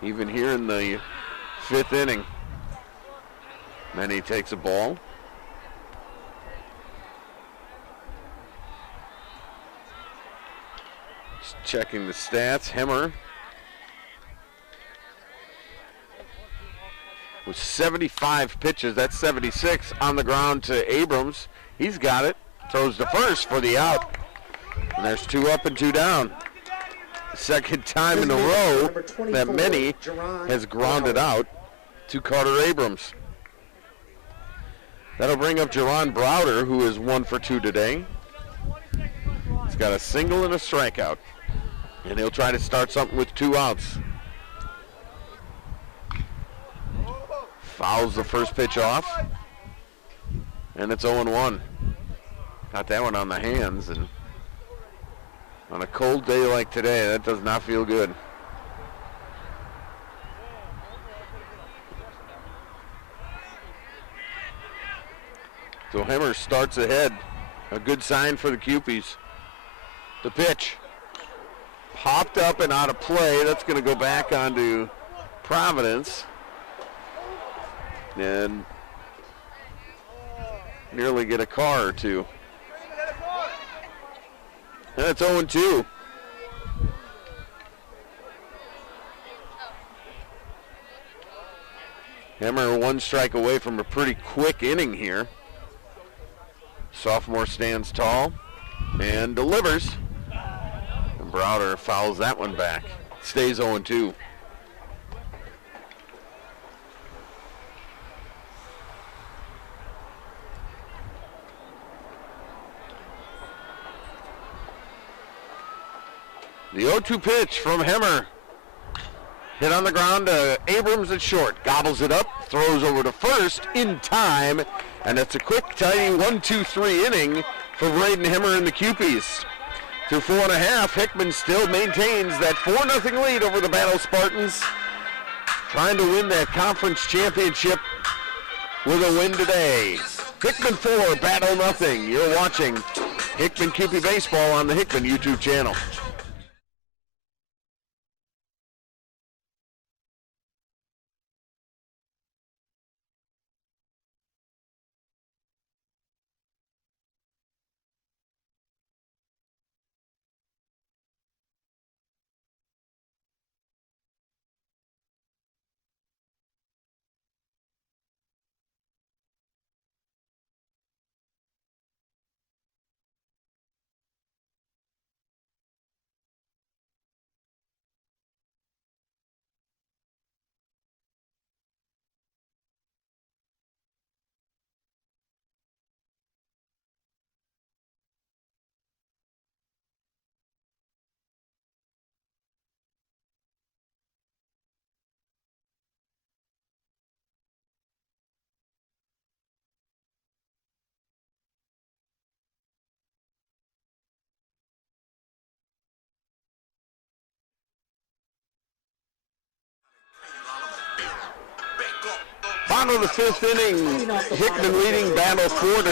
Even here in the 5th inning. Menny takes a ball. Just checking the stats. Hemmer with 75 pitches, that's 76 on the ground to Abrams. He's got it, throws to first for the out. And there's 2 up and 2 down. Second time in a row that Menny has grounded out to Carter Abrams. That'll bring up Geron Browder, who is 1 for 2 today. He's got a single and a strikeout. And he'll try to start something with 2 outs. Fouls the first pitch off, and it's 0-1. Got that one on the hands, and on a cold day like today, that does not feel good. So Hemmer starts ahead. A good sign for the Cupies. The pitch. Popped up and out of play. That's going to go back onto Providence. And nearly get a car or two. And it's 0-2. Hemmer one strike away from a pretty quick inning here. Sophomore stands tall and delivers. And Browder fouls that one back. Stays 0-2. The 0-2 pitch from Hemmer. Hit on the ground to Abrams at short. Gobbles it up, throws over to first in time. And it's a quick, tidy 1-2-3 inning for Braden Hemmer and the Cupies. Through 4.5, Hickman still maintains that 4-0 lead over the Battle Spartans. Trying to win that conference championship with a win today. Hickman 4, Battle nothing. You're watching Hickman Cupie Baseball on the Hickman YouTube channel. Bottom of the 5th inning, Hickman leading Battle 4-0.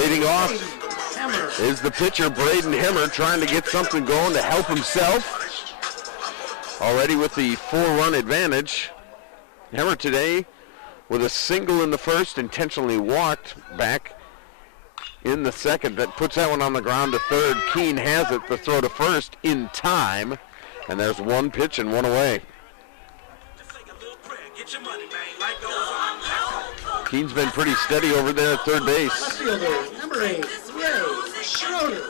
Leading off is the pitcher Braden Hemmer, trying to get something going to help himself. Already with the 4-run advantage. Hemmer today with a single in the first, intentionally walked back in the second. That puts that one on the ground to third. Keene has it, the throw to first in time. And there's one pitch and one away. Keene's been pretty steady over there at third base. Left fielder, number 8, Ray Schroeder.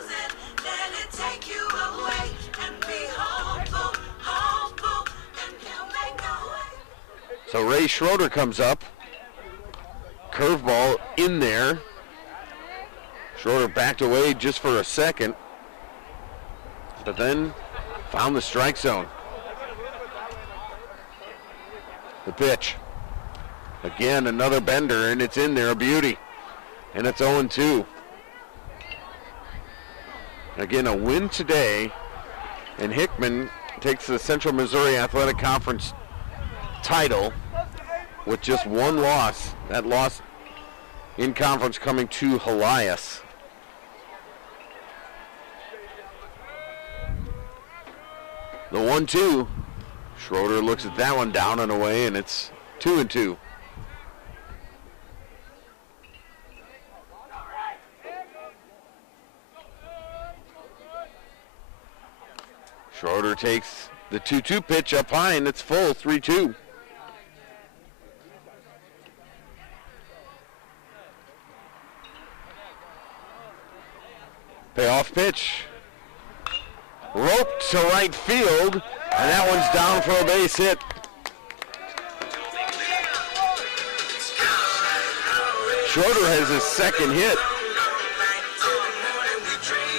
So Ray Schroeder comes up. Curveball in there. Schroeder backed away just for a second, but then found the strike zone. The pitch. Again, another bender, and it's in there, a beauty. And it's 0-2. Again, a win today, and Hickman takes the Central Missouri Athletic Conference title with just one loss. That loss in conference coming to Helias. The 1-2. Schroeder looks at that one down and away, and it's 2-2. Schroeder takes the 2-2 pitch up high, and it's full, 3-2. Payoff pitch. Roped to right field, and that one's down for a base hit. Schroeder has his second hit.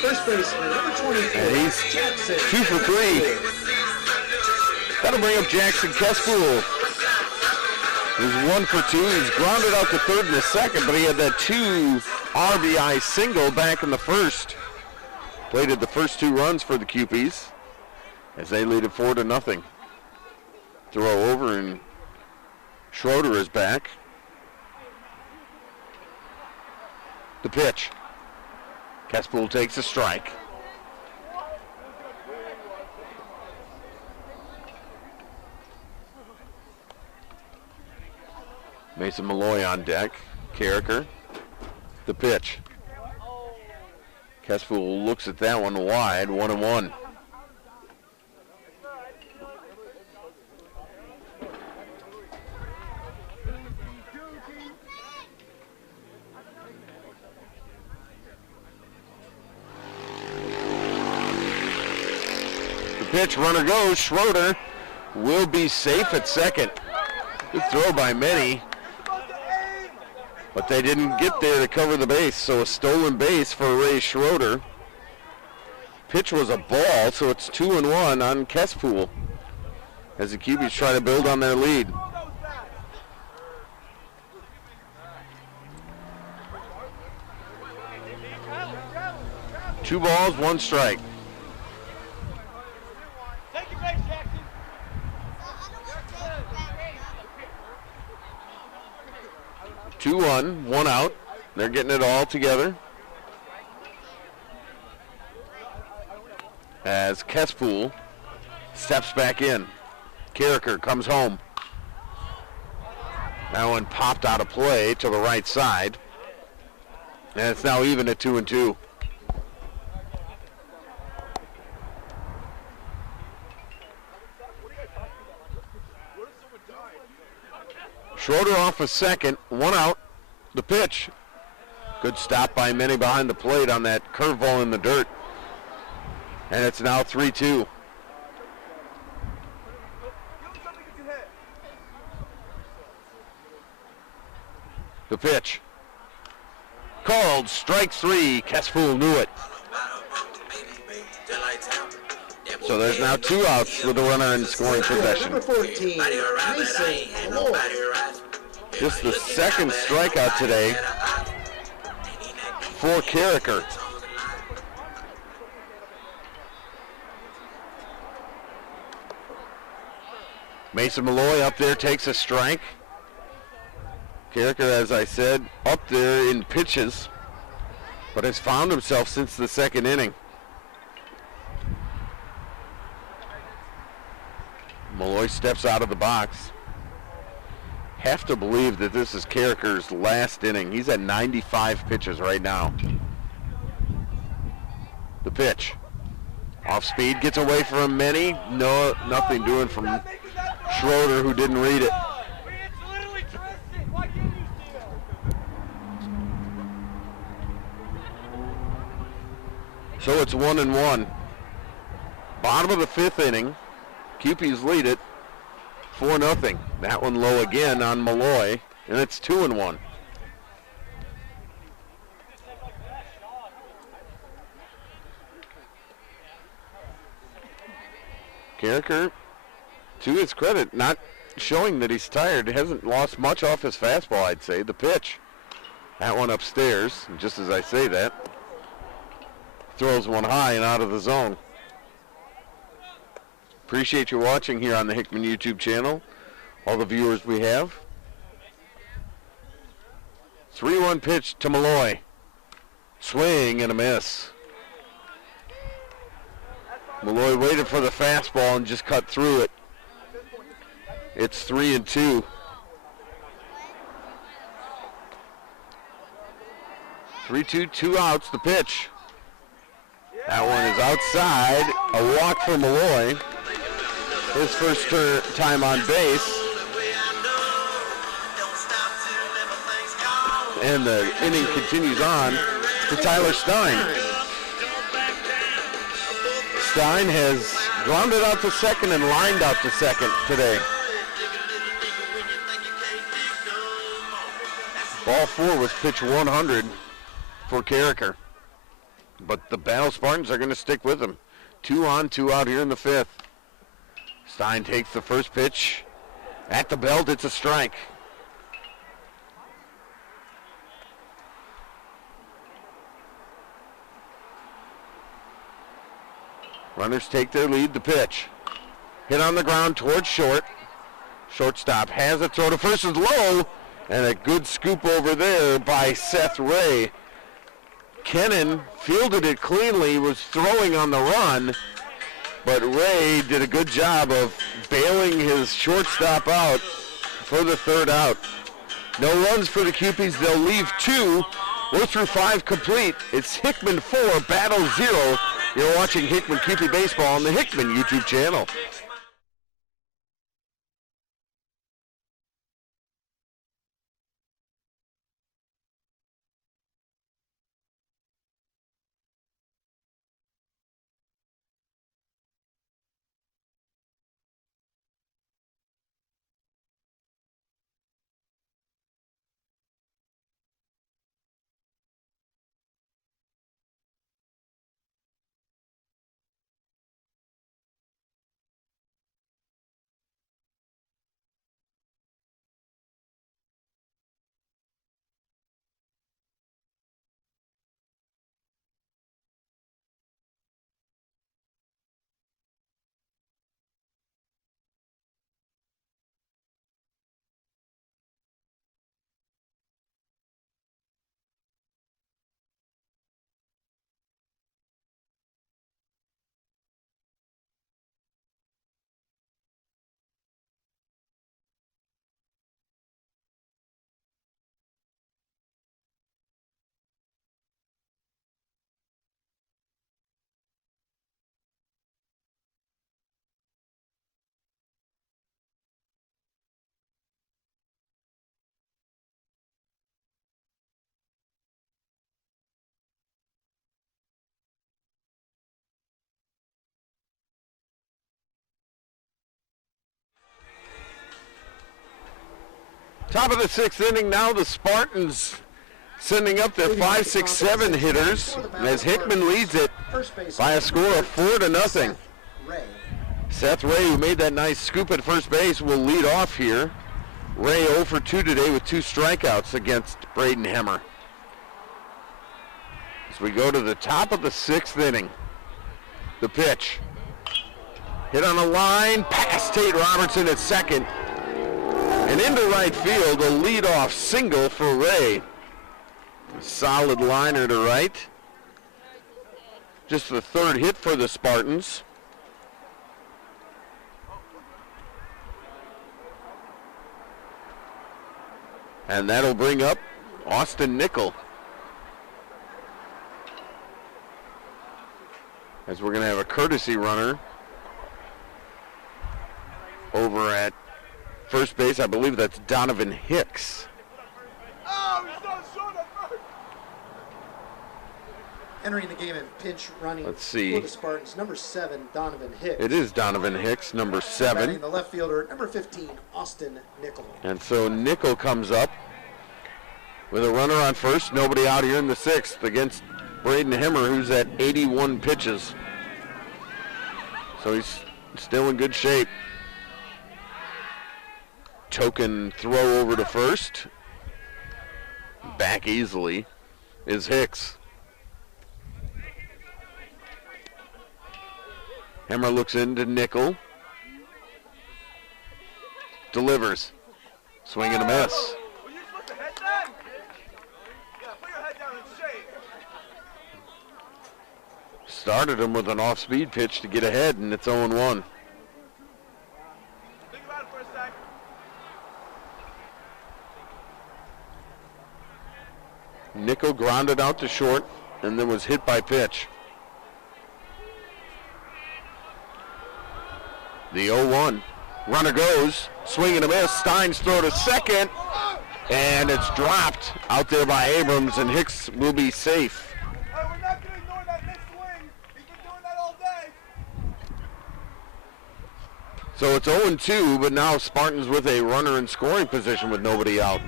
First baseman, number 24, And he's Jackson. 2 for 3. That'll bring up Jackson Kespool. He's 1 for 2. He's grounded out to third in the second, but he had that 2 RBI single back in the first. Plated the first 2 runs for the Cupies as they lead it 4-0. Throw over, and Schroeder is back. The pitch. Kespool takes a strike. Mason Malloy on deck. Carricker. The pitch. Kespool looks at that one wide, 1-1. The pitch, runner goes. Schroeder will be safe at second. Good throw by many. But they didn't get there to cover the base, so a stolen base for Ray Schroeder. Pitch was a ball, so it's 2-1 on Kespool as the Cubies try to build on their lead. Two balls, one strike. Take your base, Jackson. 2-1, one out. They're getting it all together. As Kespool steps back in. Carricker comes home. That one popped out of play to the right side. And it's now even at 2-2. Schroeder off a second, one out. The pitch. Good stop by Minnie behind the plate on that curveball in the dirt. And it's now 3-2. The pitch. Called strike three. Kespool knew it. So there's now two outs with a runner in scoring possession. Number 14, Mason Malloy. Just the second strikeout today for Carricker. Mason Malloy up there takes a strike. Carricker, as I said, up there in pitches, but has found himself since the second inning. Malloy steps out of the box. Have to believe that this is Carricker's last inning. He's at 95 pitches right now. The pitch. Off speed, gets away from many. No, nothing doing from Schroeder, who didn't read it. It's literally twisted. Why can't you see it? So it's 1-1. Bottom of the fifth inning. Cupies lead it 4-0. That one low again on Malloy, and it's 2-1. Carricker, to his credit, not showing that he's tired. He hasn't lost much off his fastball, I'd say. The pitch. That one upstairs, just as I say that. Throws one high and out of the zone. Appreciate you watching here on the Hickman YouTube channel. All the viewers we have. 3-1 pitch to Malloy. Swing and a miss. Malloy waited for the fastball and just cut through it. It's 3-2. Two outs. The pitch. That one is outside. A walk for Malloy. His first time on base. And the inning continues on to Tyler Stein. Stein has grounded out to second and lined out to second today. Ball four was pitch 100 for Carricker. But the Battle Spartans are going to stick with him. 2 on, 2 out here in the fifth. Stein takes the first pitch. At the belt, it's a strike. Runners take their lead. The pitch. Hit on the ground towards short. Shortstop has a throw to first is low. And a good scoop over there by Seth Ray. McKinnon fielded it cleanly, was throwing on the run, but Ray did a good job of bailing his shortstop out for the third out. No runs for the Cupies. They'll leave 2. We're through 5 complete. It's Hickman 4, Battle 0. You're watching Hickman Cupie Baseball on the Hickman YouTube channel. Top of the 6th inning now. The Spartans sending up their 5, 6, 7 hitters as Hickman leads it by a score of 4-0. Seth Ray, who made that nice scoop at first base, will lead off here. Ray 0 for 2 today with 2 strikeouts against Braden Hemmer. As we go to the top of the 6th inning, the pitch. Hit on a line, past Tate Robertson at second. And into right field, a leadoff single for Ray. Solid liner to right. Just the 3rd hit for the Spartans. And that'll bring up Austin Nichols. As we're going to have a courtesy runner over at first base. I believe that's Donovan Hicks. Entering the game and pinch running Let's see. for the Spartans, number 7, Donovan Hicks. It is Donovan Hicks, number 7. Batting the left fielder, number 15, Austin Nichols. And so Nichols comes up with a runner on first. Nobody out here in the 6th against Braden Hemmer, who's at 81 pitches. So he's still in good shape. Token throw over to first. Back easily is Hicks. Hemmer looks into Nichols. Delivers. Swing and a miss. Were you supposed to head that? Yeah, put your head down and shake. Started him with an off-speed pitch to get ahead, and it's 0-1. Think about it for a sec. Nichols grounded out to short and then was hit by pitch. The 0-1. Runner goes. Swing and a miss. Stein's throw to second. And it's dropped out there by Abrams, and Hicks will be safe. Hey, we're not going to ignore that next swing. He's been doing that all day. So it's 0-2, but now Spartans with a runner in scoring position with nobody out.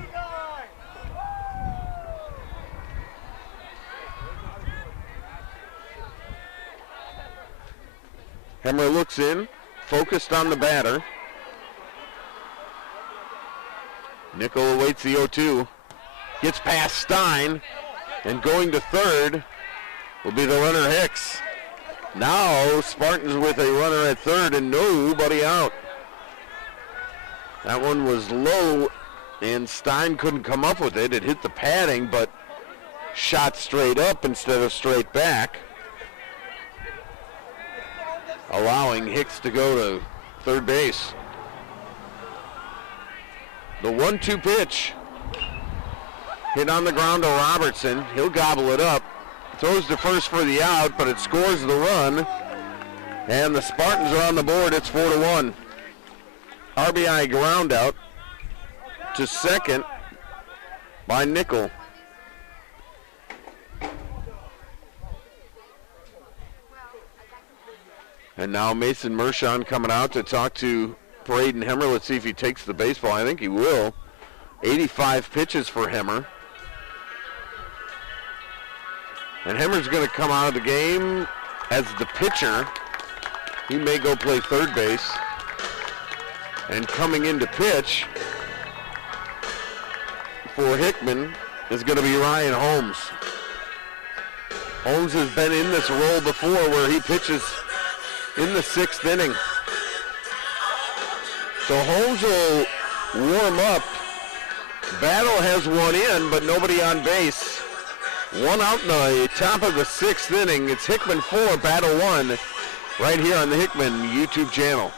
Hemmer looks in, focused on the batter. Nichols awaits the 0-2. Gets past Stein, and going to third will be the runner Hicks. Now Spartans with a runner at third and nobody out. That one was low, and Stein couldn't come up with it. It hit the padding, but shot straight up instead of straight back, allowing Hicks to go to third base. The 1-2 pitch. Hit on the ground to Robertson. He'll gobble it up. Throws to first for the out, but it scores the run. And the Spartans are on the board. It's 4-1. RBI ground out to second by Nichols. And now Mason Mershon coming out to talk to Braden Hemmer. Let's see if he takes the baseball. I think he will. 85 pitches for Hemmer. And Hemmer's going to come out of the game as the pitcher. He may go play third base. And coming in to pitch for Hickman is going to be Ryan Holmes. Holmes has been in this role before where he pitches in the 6th inning. So Holmes will warm up. Battle has one in, but nobody on base. One out in the top of the 6th inning. It's Hickman 4, Battle 1, right here on the Hickman YouTube channel.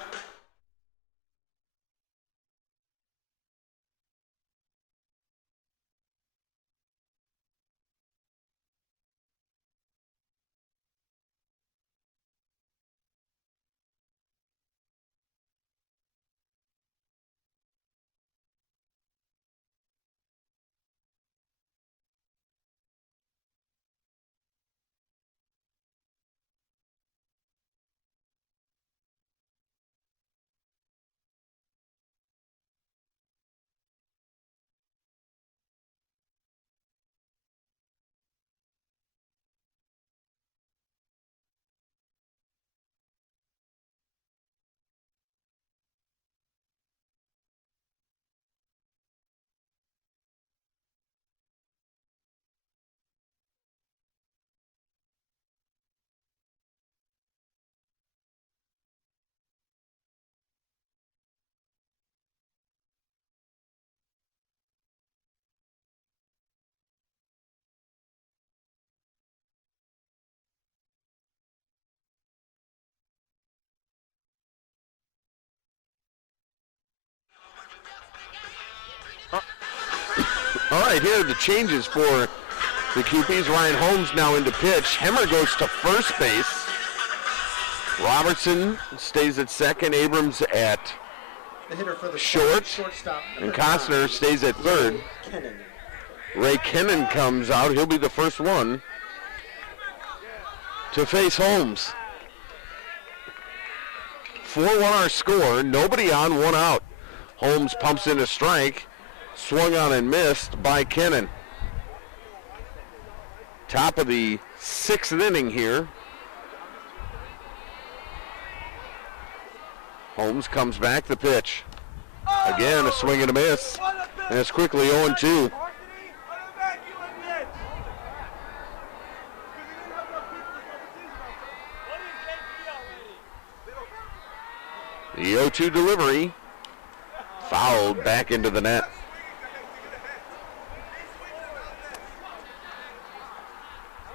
All right, here are the changes for the QPs. Ryan Holmes now into pitch. Hemmer goes to first base. Robertson stays at second. Abrams at The hitter for the shortstop. And Costner stays at third. Ray Kennan comes out. He'll be the first one to face Holmes. 4-1 our score. Nobody on, one out. Holmes pumps in a strike. Swung on and missed by Kennan. Top of the 6th inning here. Holmes comes back the pitch. Again, a swing and a miss. And it's quickly 0-2. The 0-2 delivery. Fouled back into the net.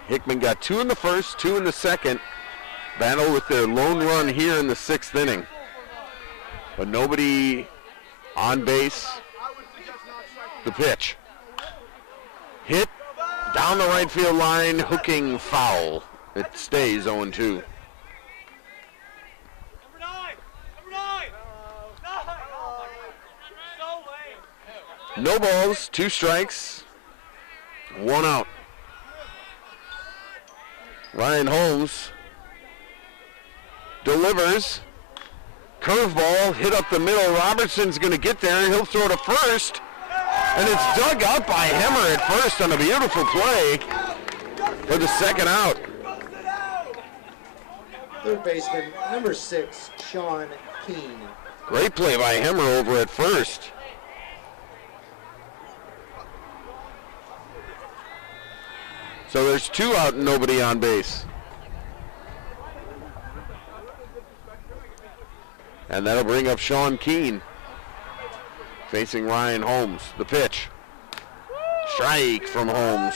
Hickman got 2 in the first, 2 in the second. Battle with their lone run here in the 6th inning. But nobody on base. The pitch. Hit down the right field line, hooking foul. It stays 0-2. No balls, 2 strikes, 1 out. Ryan Holmes delivers. Curveball hit up the middle. Robertson's going to get there. He'll throw to first. And it's dug out by Hemmer at first on a beautiful play for the second out. Third baseman, number 6, Sean Keene. Great play by Hemmer over at first. So there's 2 out and nobody on base. And that'll bring up Sean Keene facing Ryan Holmes. The pitch. Strike from Holmes.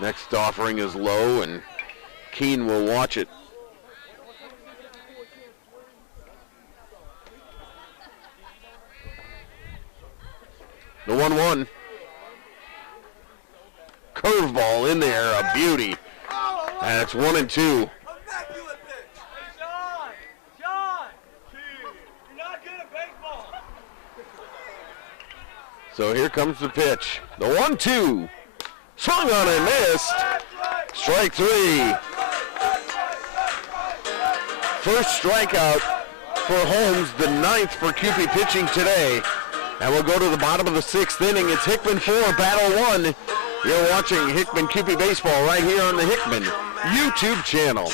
Next offering is low, and Keene will watch it. The 1-1. Curveball in there, a beauty. And it's 1-2. So here comes the pitch. The 1-2. Swung on and missed. Strike 3. First strikeout for Holmes, the 9th for Cupey pitching today. And we'll go to the bottom of the 6th inning. It's Hickman 4, Battle 1. You're watching Hickman Cupey Baseball right here on the Hickman YouTube channel.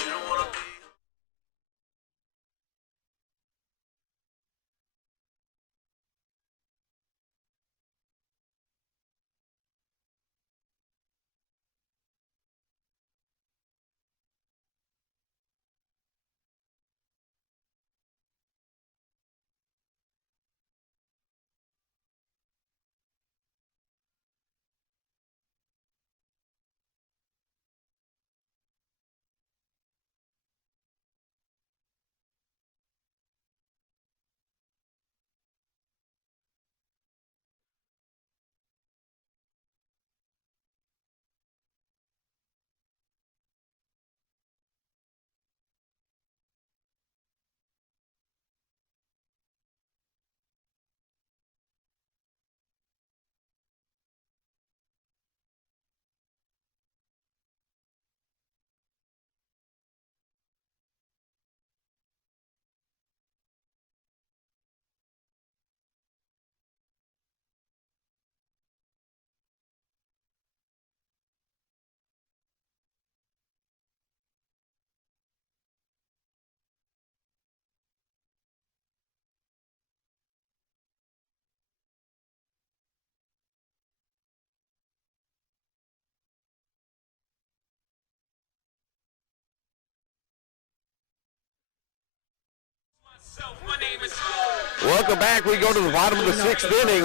Welcome back. We go to the bottom of the 6th inning.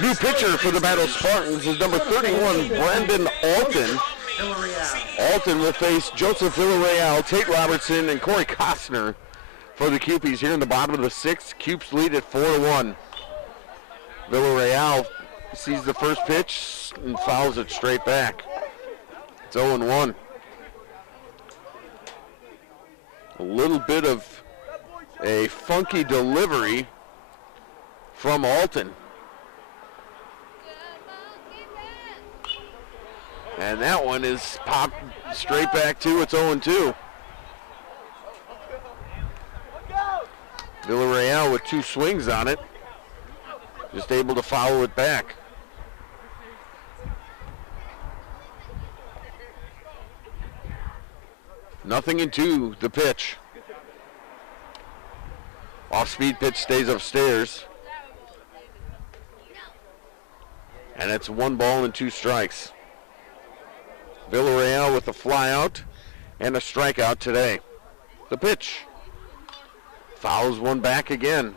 New pitcher for the Battle Spartans is number 31, Brandon Alton. Alton will face Joseph Villarreal, Tate Robertson, and Corey Costner for the Cupies here in the bottom of the 6th. Cupes lead at 4-1. Villarreal sees the first pitch and fouls it straight back. It's 0-1. A little bit of a funky delivery from Alton. And that one is popped straight back to it's 0-2. Villarreal with 2 swings on it. Just able to foul it back. Nothing in 2, the pitch. Off-speed pitch stays upstairs. And it's 1 ball and 2 strikes. Villarreal with a fly out and a strikeout today. The pitch. Fouls one back again.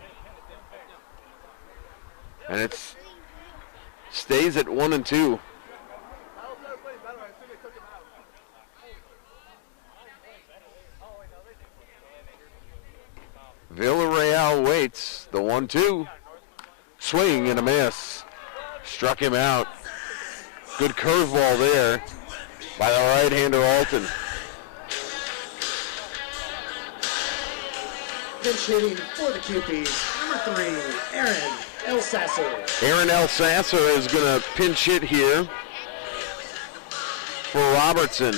And it stays at 1-2. Villarreal waits. The 1-2. Swing and a miss. Struck him out. Good curveball there by the right-hander Alton. Pinch hitting for the Cupies, number 3, Aaron Elsasser. Aaron Elsasser is going to pinch hit here for Robertson.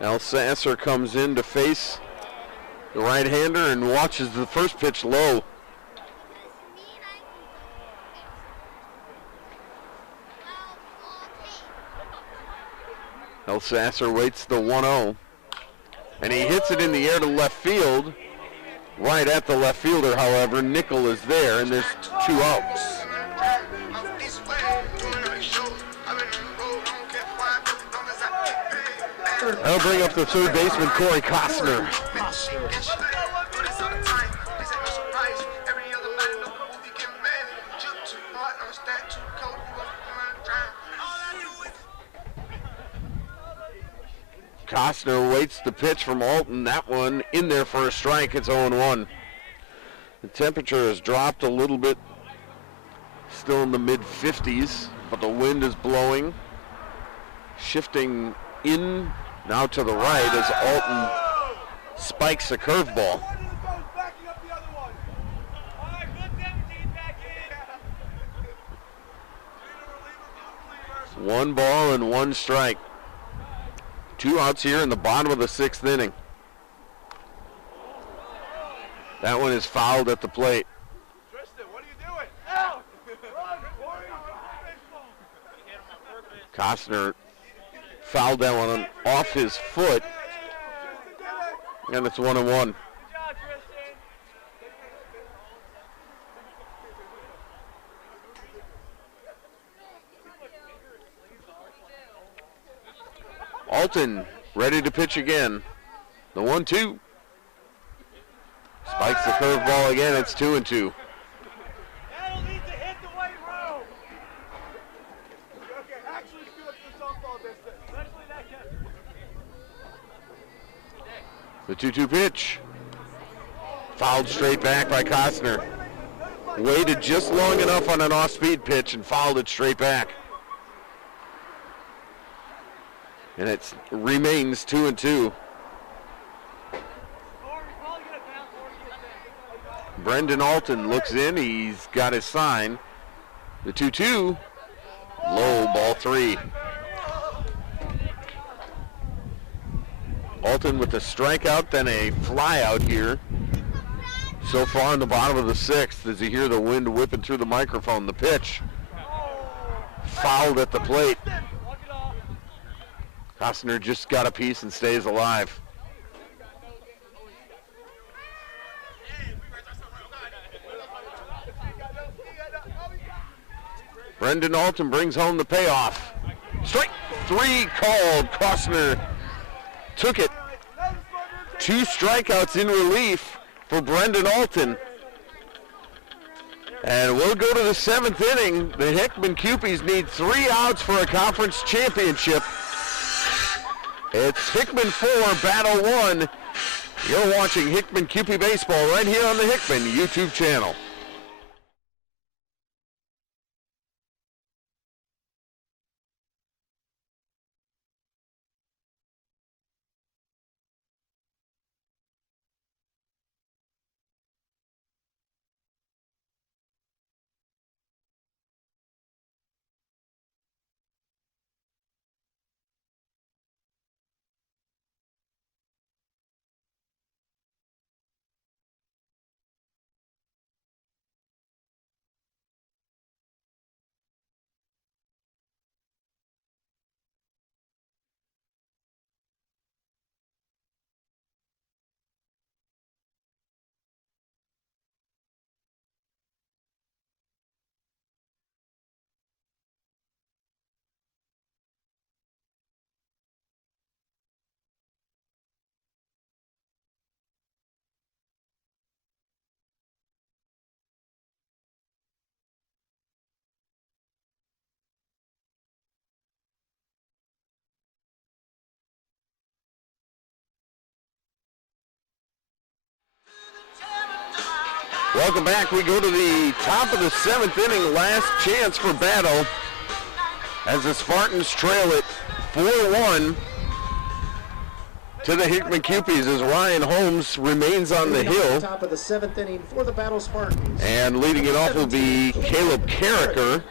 Elsasser comes in to face the right-hander and watches the first pitch low. Elsasser waits the 1-0. And he hits it in the air to left field. Right at the left fielder, however, Nichols is there, and there's 2 outs. That'll bring up the third baseman, Corey Costner. Costner waits the pitch from Alton. That one in there for a strike. It's 0-1. The temperature has dropped a little bit. Still in the mid-50s, but the wind is blowing. Shifting in now to the right as Alton spikes a curveball. One ball and one strike. 2 outs here in the bottom of the 6th inning. That one is fouled at the plate. Tristan, what are you doing? Out! Costner fouled that one off his foot, and it's 1-1. Good job, Tristan. Alton ready to pitch again. The 1-2. Spikes the curveball again. It's 2-2. That'll need to hit the weight room. Okay, actually good for softball distance, especially that catcher. The 2-2 pitch. Fouled straight back by Costner. Waited just long enough on an off-speed pitch and fouled it straight back. And it remains 2-2. Brendan Alton looks in. He's got his sign. The 2-2. Low, ball 3. Alton with a strikeout, then a fly out here. So far in the bottom of the 6th, as you hear the wind whipping through the microphone. The pitch. Fouled at the plate. Costner just got a piece and stays alive. Brendan Alton brings home the payoff. Strike 3 called. Costner took it. 2 strikeouts in relief for Brendan Alton. And we'll go to the 7th inning. The Hickman Cupies need 3 outs for a conference championship. It's Hickman 4, Battle 1. You're watching Hickman Cupie Baseball right here on the Hickman YouTube channel. Welcome back. We go to the top of the 7th inning. Last chance for Battle as the Spartans trail it 4-1 to the Hickman Cupies as Ryan Holmes remains on the hill. Top of the 7th inning for the Battle Spartans. And leading it off will be Caleb Carricker.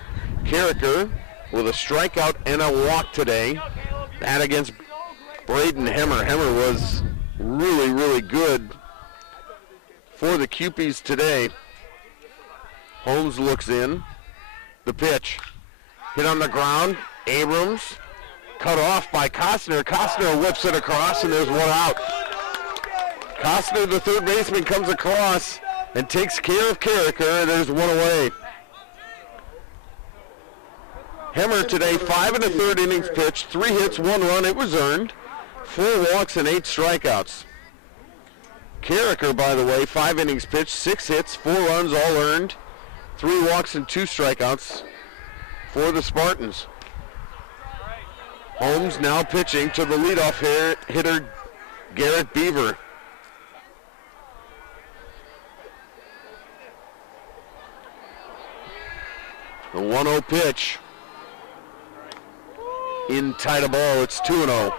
Carricker with a strikeout and a walk today. That against Braden Hemmer. Hemmer was really, really good for the Cupies today. Holmes looks in. The pitch. Hit on the ground. Abrams. Cut off by Costner. Costner whips it across, and there's 1 out. Costner, the third baseman, comes across and takes care of Carricker. There's 1 away. Hemmer today, 5 1/3 innings pitched, 3 hits, 1 run. It was earned. 4 walks and 8 strikeouts. Carricker, by the way, 5 innings pitched, 6 hits, 4 runs, all earned, 3 walks and 2 strikeouts for the Spartans. Holmes now pitching to the leadoff hitter, Garrett Beaver. The 1-0 pitch. In tight a ball, it's 2-0.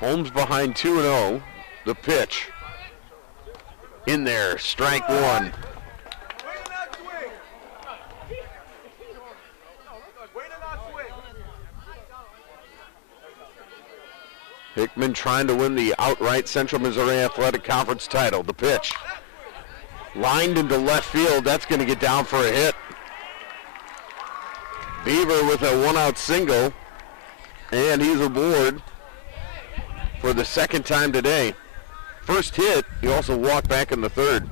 Holmes behind 2-0. The pitch. In there, strike one. Hickman trying to win the outright Central Missouri Athletic Conference title. The pitch. Lined into left field. That's going to get down for a hit. Beaver with a 1-out single. And he's aboard for the second time today. First hit, he also walked back in the third.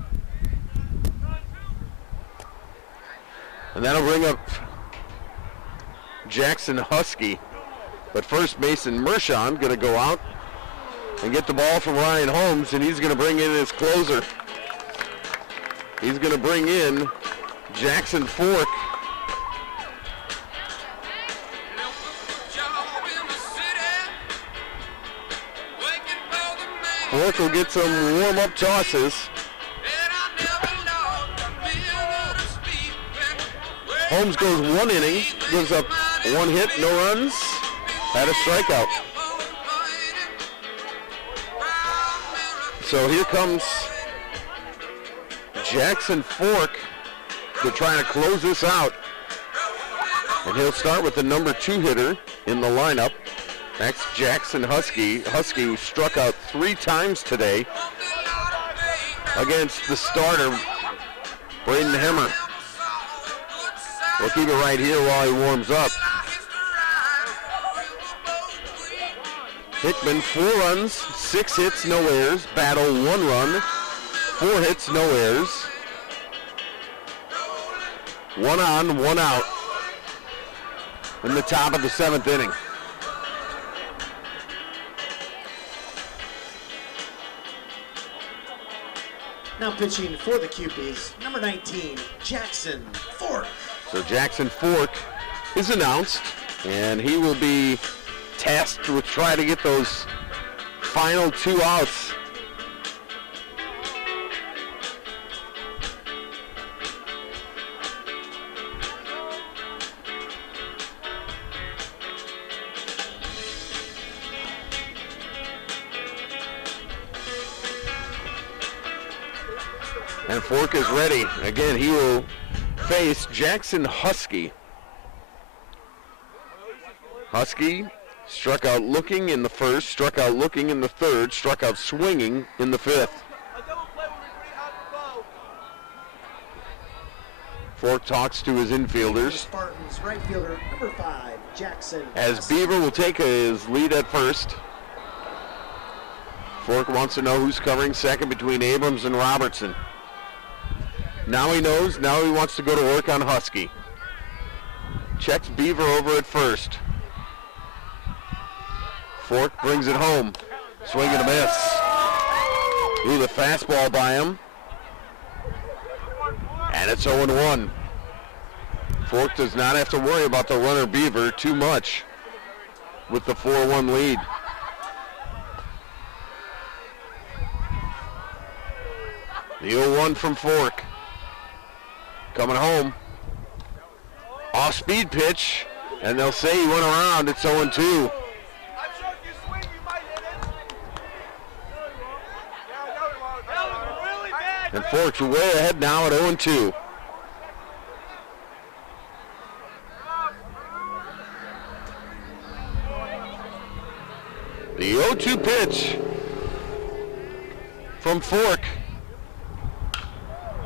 And that'll bring up Jackson Husky. But first, Mason Mershon going to go out and get the ball from Ryan Holmes, and he's going to bring in his closer. He's going to bring in Jackson Fork. Fork will get some warm-up tosses. Holmes goes 1 inning, gives up 1 hit, no runs. Had a strikeout. So here comes Jackson Fork to try to close this out. And he'll start with the number 2 hitter in the lineup. That's Jackson Husky. Husky struck out 3 times today against the starter, Braden Hemmer. We'll keep it right here while he warms up. Hickman, 4 runs, 6 hits, no errors. Battle, 1 run, 4 hits, no errors. 1 on, 1 out in the top of the 7th inning. Now pitching for the Cupies, number 19, Jackson Fork. So Jackson Fork is announced, and he will be tasked with trying to get those final 2 outs. And Fork is ready. Again, he will face Jackson Husky. Husky struck out looking in the first, struck out looking in the third, struck out swinging in the 5th. Fork talks to his infielders. Spartans right fielder number 5, Jackson. As Beaver will take his lead at first. Fork wants to know who's covering second between Abrams and Robertson. Now he knows, now he wants to go to work on Husky. Checks Beaver over at first. Fork brings it home. Swing and a miss. Ooh, the fastball by him. And it's 0-1. Fork does not have to worry about the runner Beaver too much with the 4-1 lead. The 0-1 from Fork. Coming home. Off-speed pitch, and they'll say he went around. It's 0-2. And Fork's way ahead now at 0-2. The 0-2 pitch from Fork.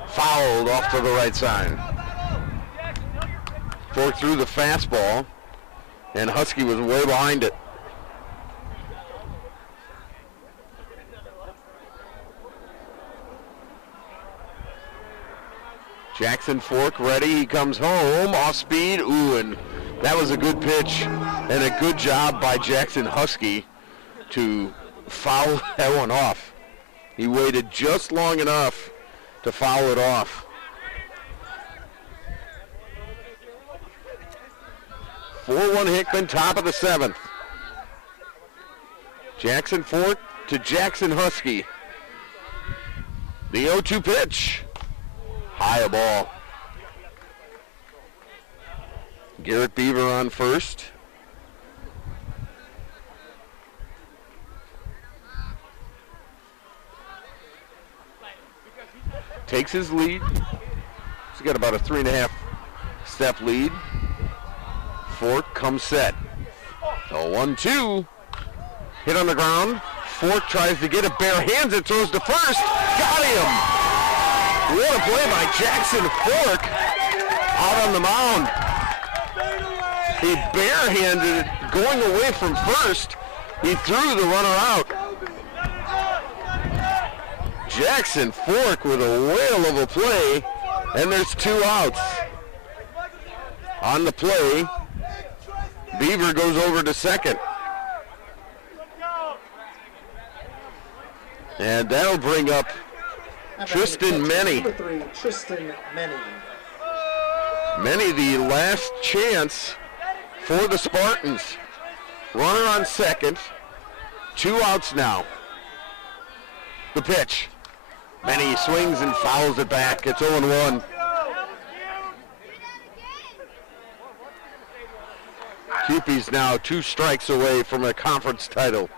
Fouled off to the right side. Fork threw the fastball, and Husky was way behind it. Jackson Fork ready, he comes home, off speed, ooh, and that was a good pitch, and a good job by Jackson Husky to foul that one off. He waited just long enough to foul it off. 4-1 Hickman, top of the 7th. Jackson Fork to Jackson Husky. The 0-2 pitch. High a ball. Garrett Beaver on first. Takes his lead. He's got about a 3.5 step lead. Fork comes set. A 1-2. Hit on the ground. Fork tries to get it, bare hands it, throws to first. Got him! What a play by Jackson Fork out on the mound. He barehanded it, going away from first. He threw the runner out. Jackson Fork with a whale of a play, and there's 2 outs. On the play, Beaver goes over to second. And that'll bring up Tristan Menny. Number 3, Tristan Menny. Menny, the last chance for the Spartans. Runner on second. 2 outs now. The pitch. Menny swings and fouls it back. It's 0-1. Kewpies now 2 strikes away from a conference title.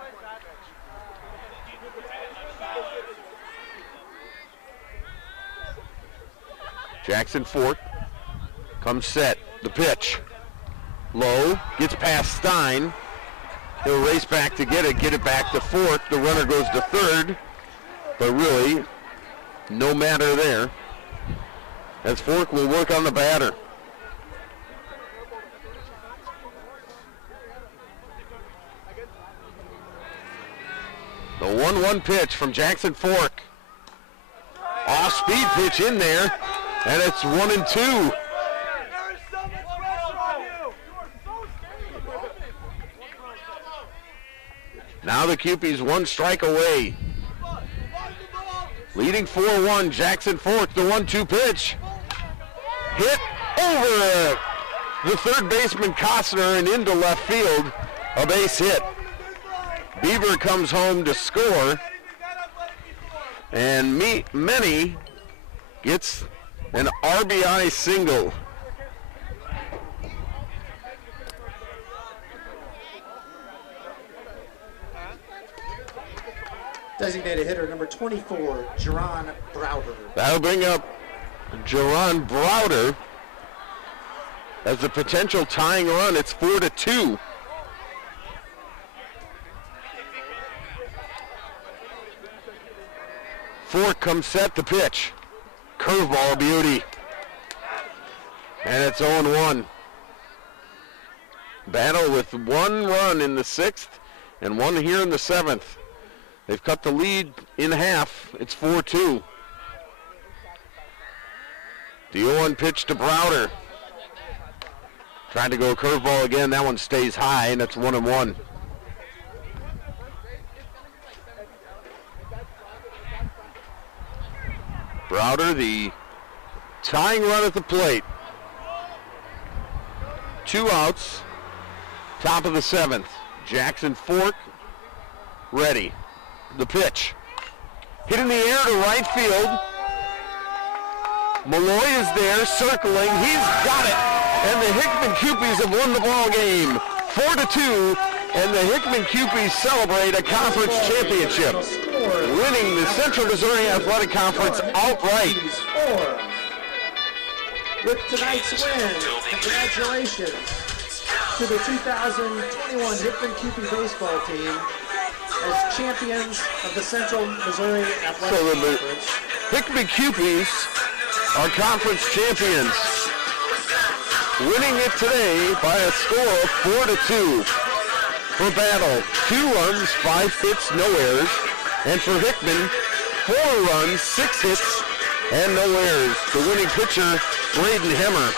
Jackson Fork comes set. The pitch. Low. Gets past Stein. He'll race back to get it back to Fork. The runner goes to third. But really, no matter there. As Fork will work on the batter. The 1-1 pitch from Jackson Fork. Off-speed pitch in there, and it's 1-2. Now the Kewpies 1 strike away. Leading 4-1, Jackson Fork, the 1-2 pitch. Hit over the third baseman Costner and into left field. A base hit. Beaver comes home to score. And Menny gets an RBI single. Designated hitter number 24, Geron Browder. That'll bring up Geron Browder as the potential tying run. It's 4-2. Fork comes set, the pitch. Curveball beauty. And it's 0-1. Battle with 1 run in the 6th and 1 here in the 7th. They've cut the lead in half. It's 4-2. The 0-1 pitch to Browder. Trying to go curveball again. That one stays high, and it's 1-1. Browder, the tying run at the plate. 2 outs. Top of the 7th. Jackson Fork ready. The pitch. Hit in the air to right field. Malloy is there, circling. He's got it. And the Hickman Kewpies have won the ball game. 4-2. And the Hickman Kewpies celebrate a conference championship, winning the Central Missouri Athletic Conference outright. With tonight's win, congratulations to the 2021 Hickman Kewpie baseball team as champions of the Central Missouri Athletic Conference. Hickman Kewpies are conference champions, winning it today by a score of 4-2. For Battle, 2 runs, 5 hits, no errors. And for Hickman, 4 runs, 6 hits, and no errors. The winning pitcher, Braden Hemmer,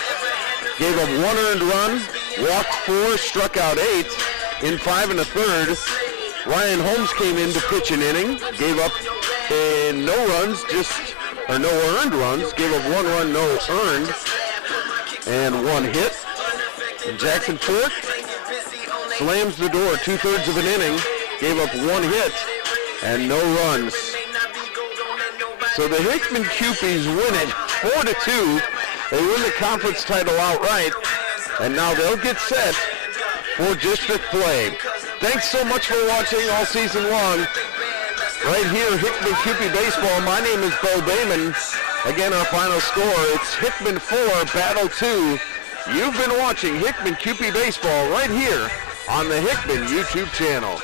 gave up 1 earned run, walked 4, struck out 8 in 5 1/3. Ryan Holmes came in to pitch an inning, gave up and no runs, or no earned runs. Gave up 1 run, no earned, and 1 hit. And Jackson Fort slams the door 2/3 of an inning. Gave up 1 hit and no runs. So the Hickman Cupies win it 4-2. They win the conference title outright, and now they'll get set for district play. Thanks so much for watching all season long. Right here, Hickman Cupie Baseball. My name is Bo Bayman. Again, our final score, it's Hickman 4, Battle 2. You've been watching Hickman Cupie Baseball right here on the Hickman YouTube channel.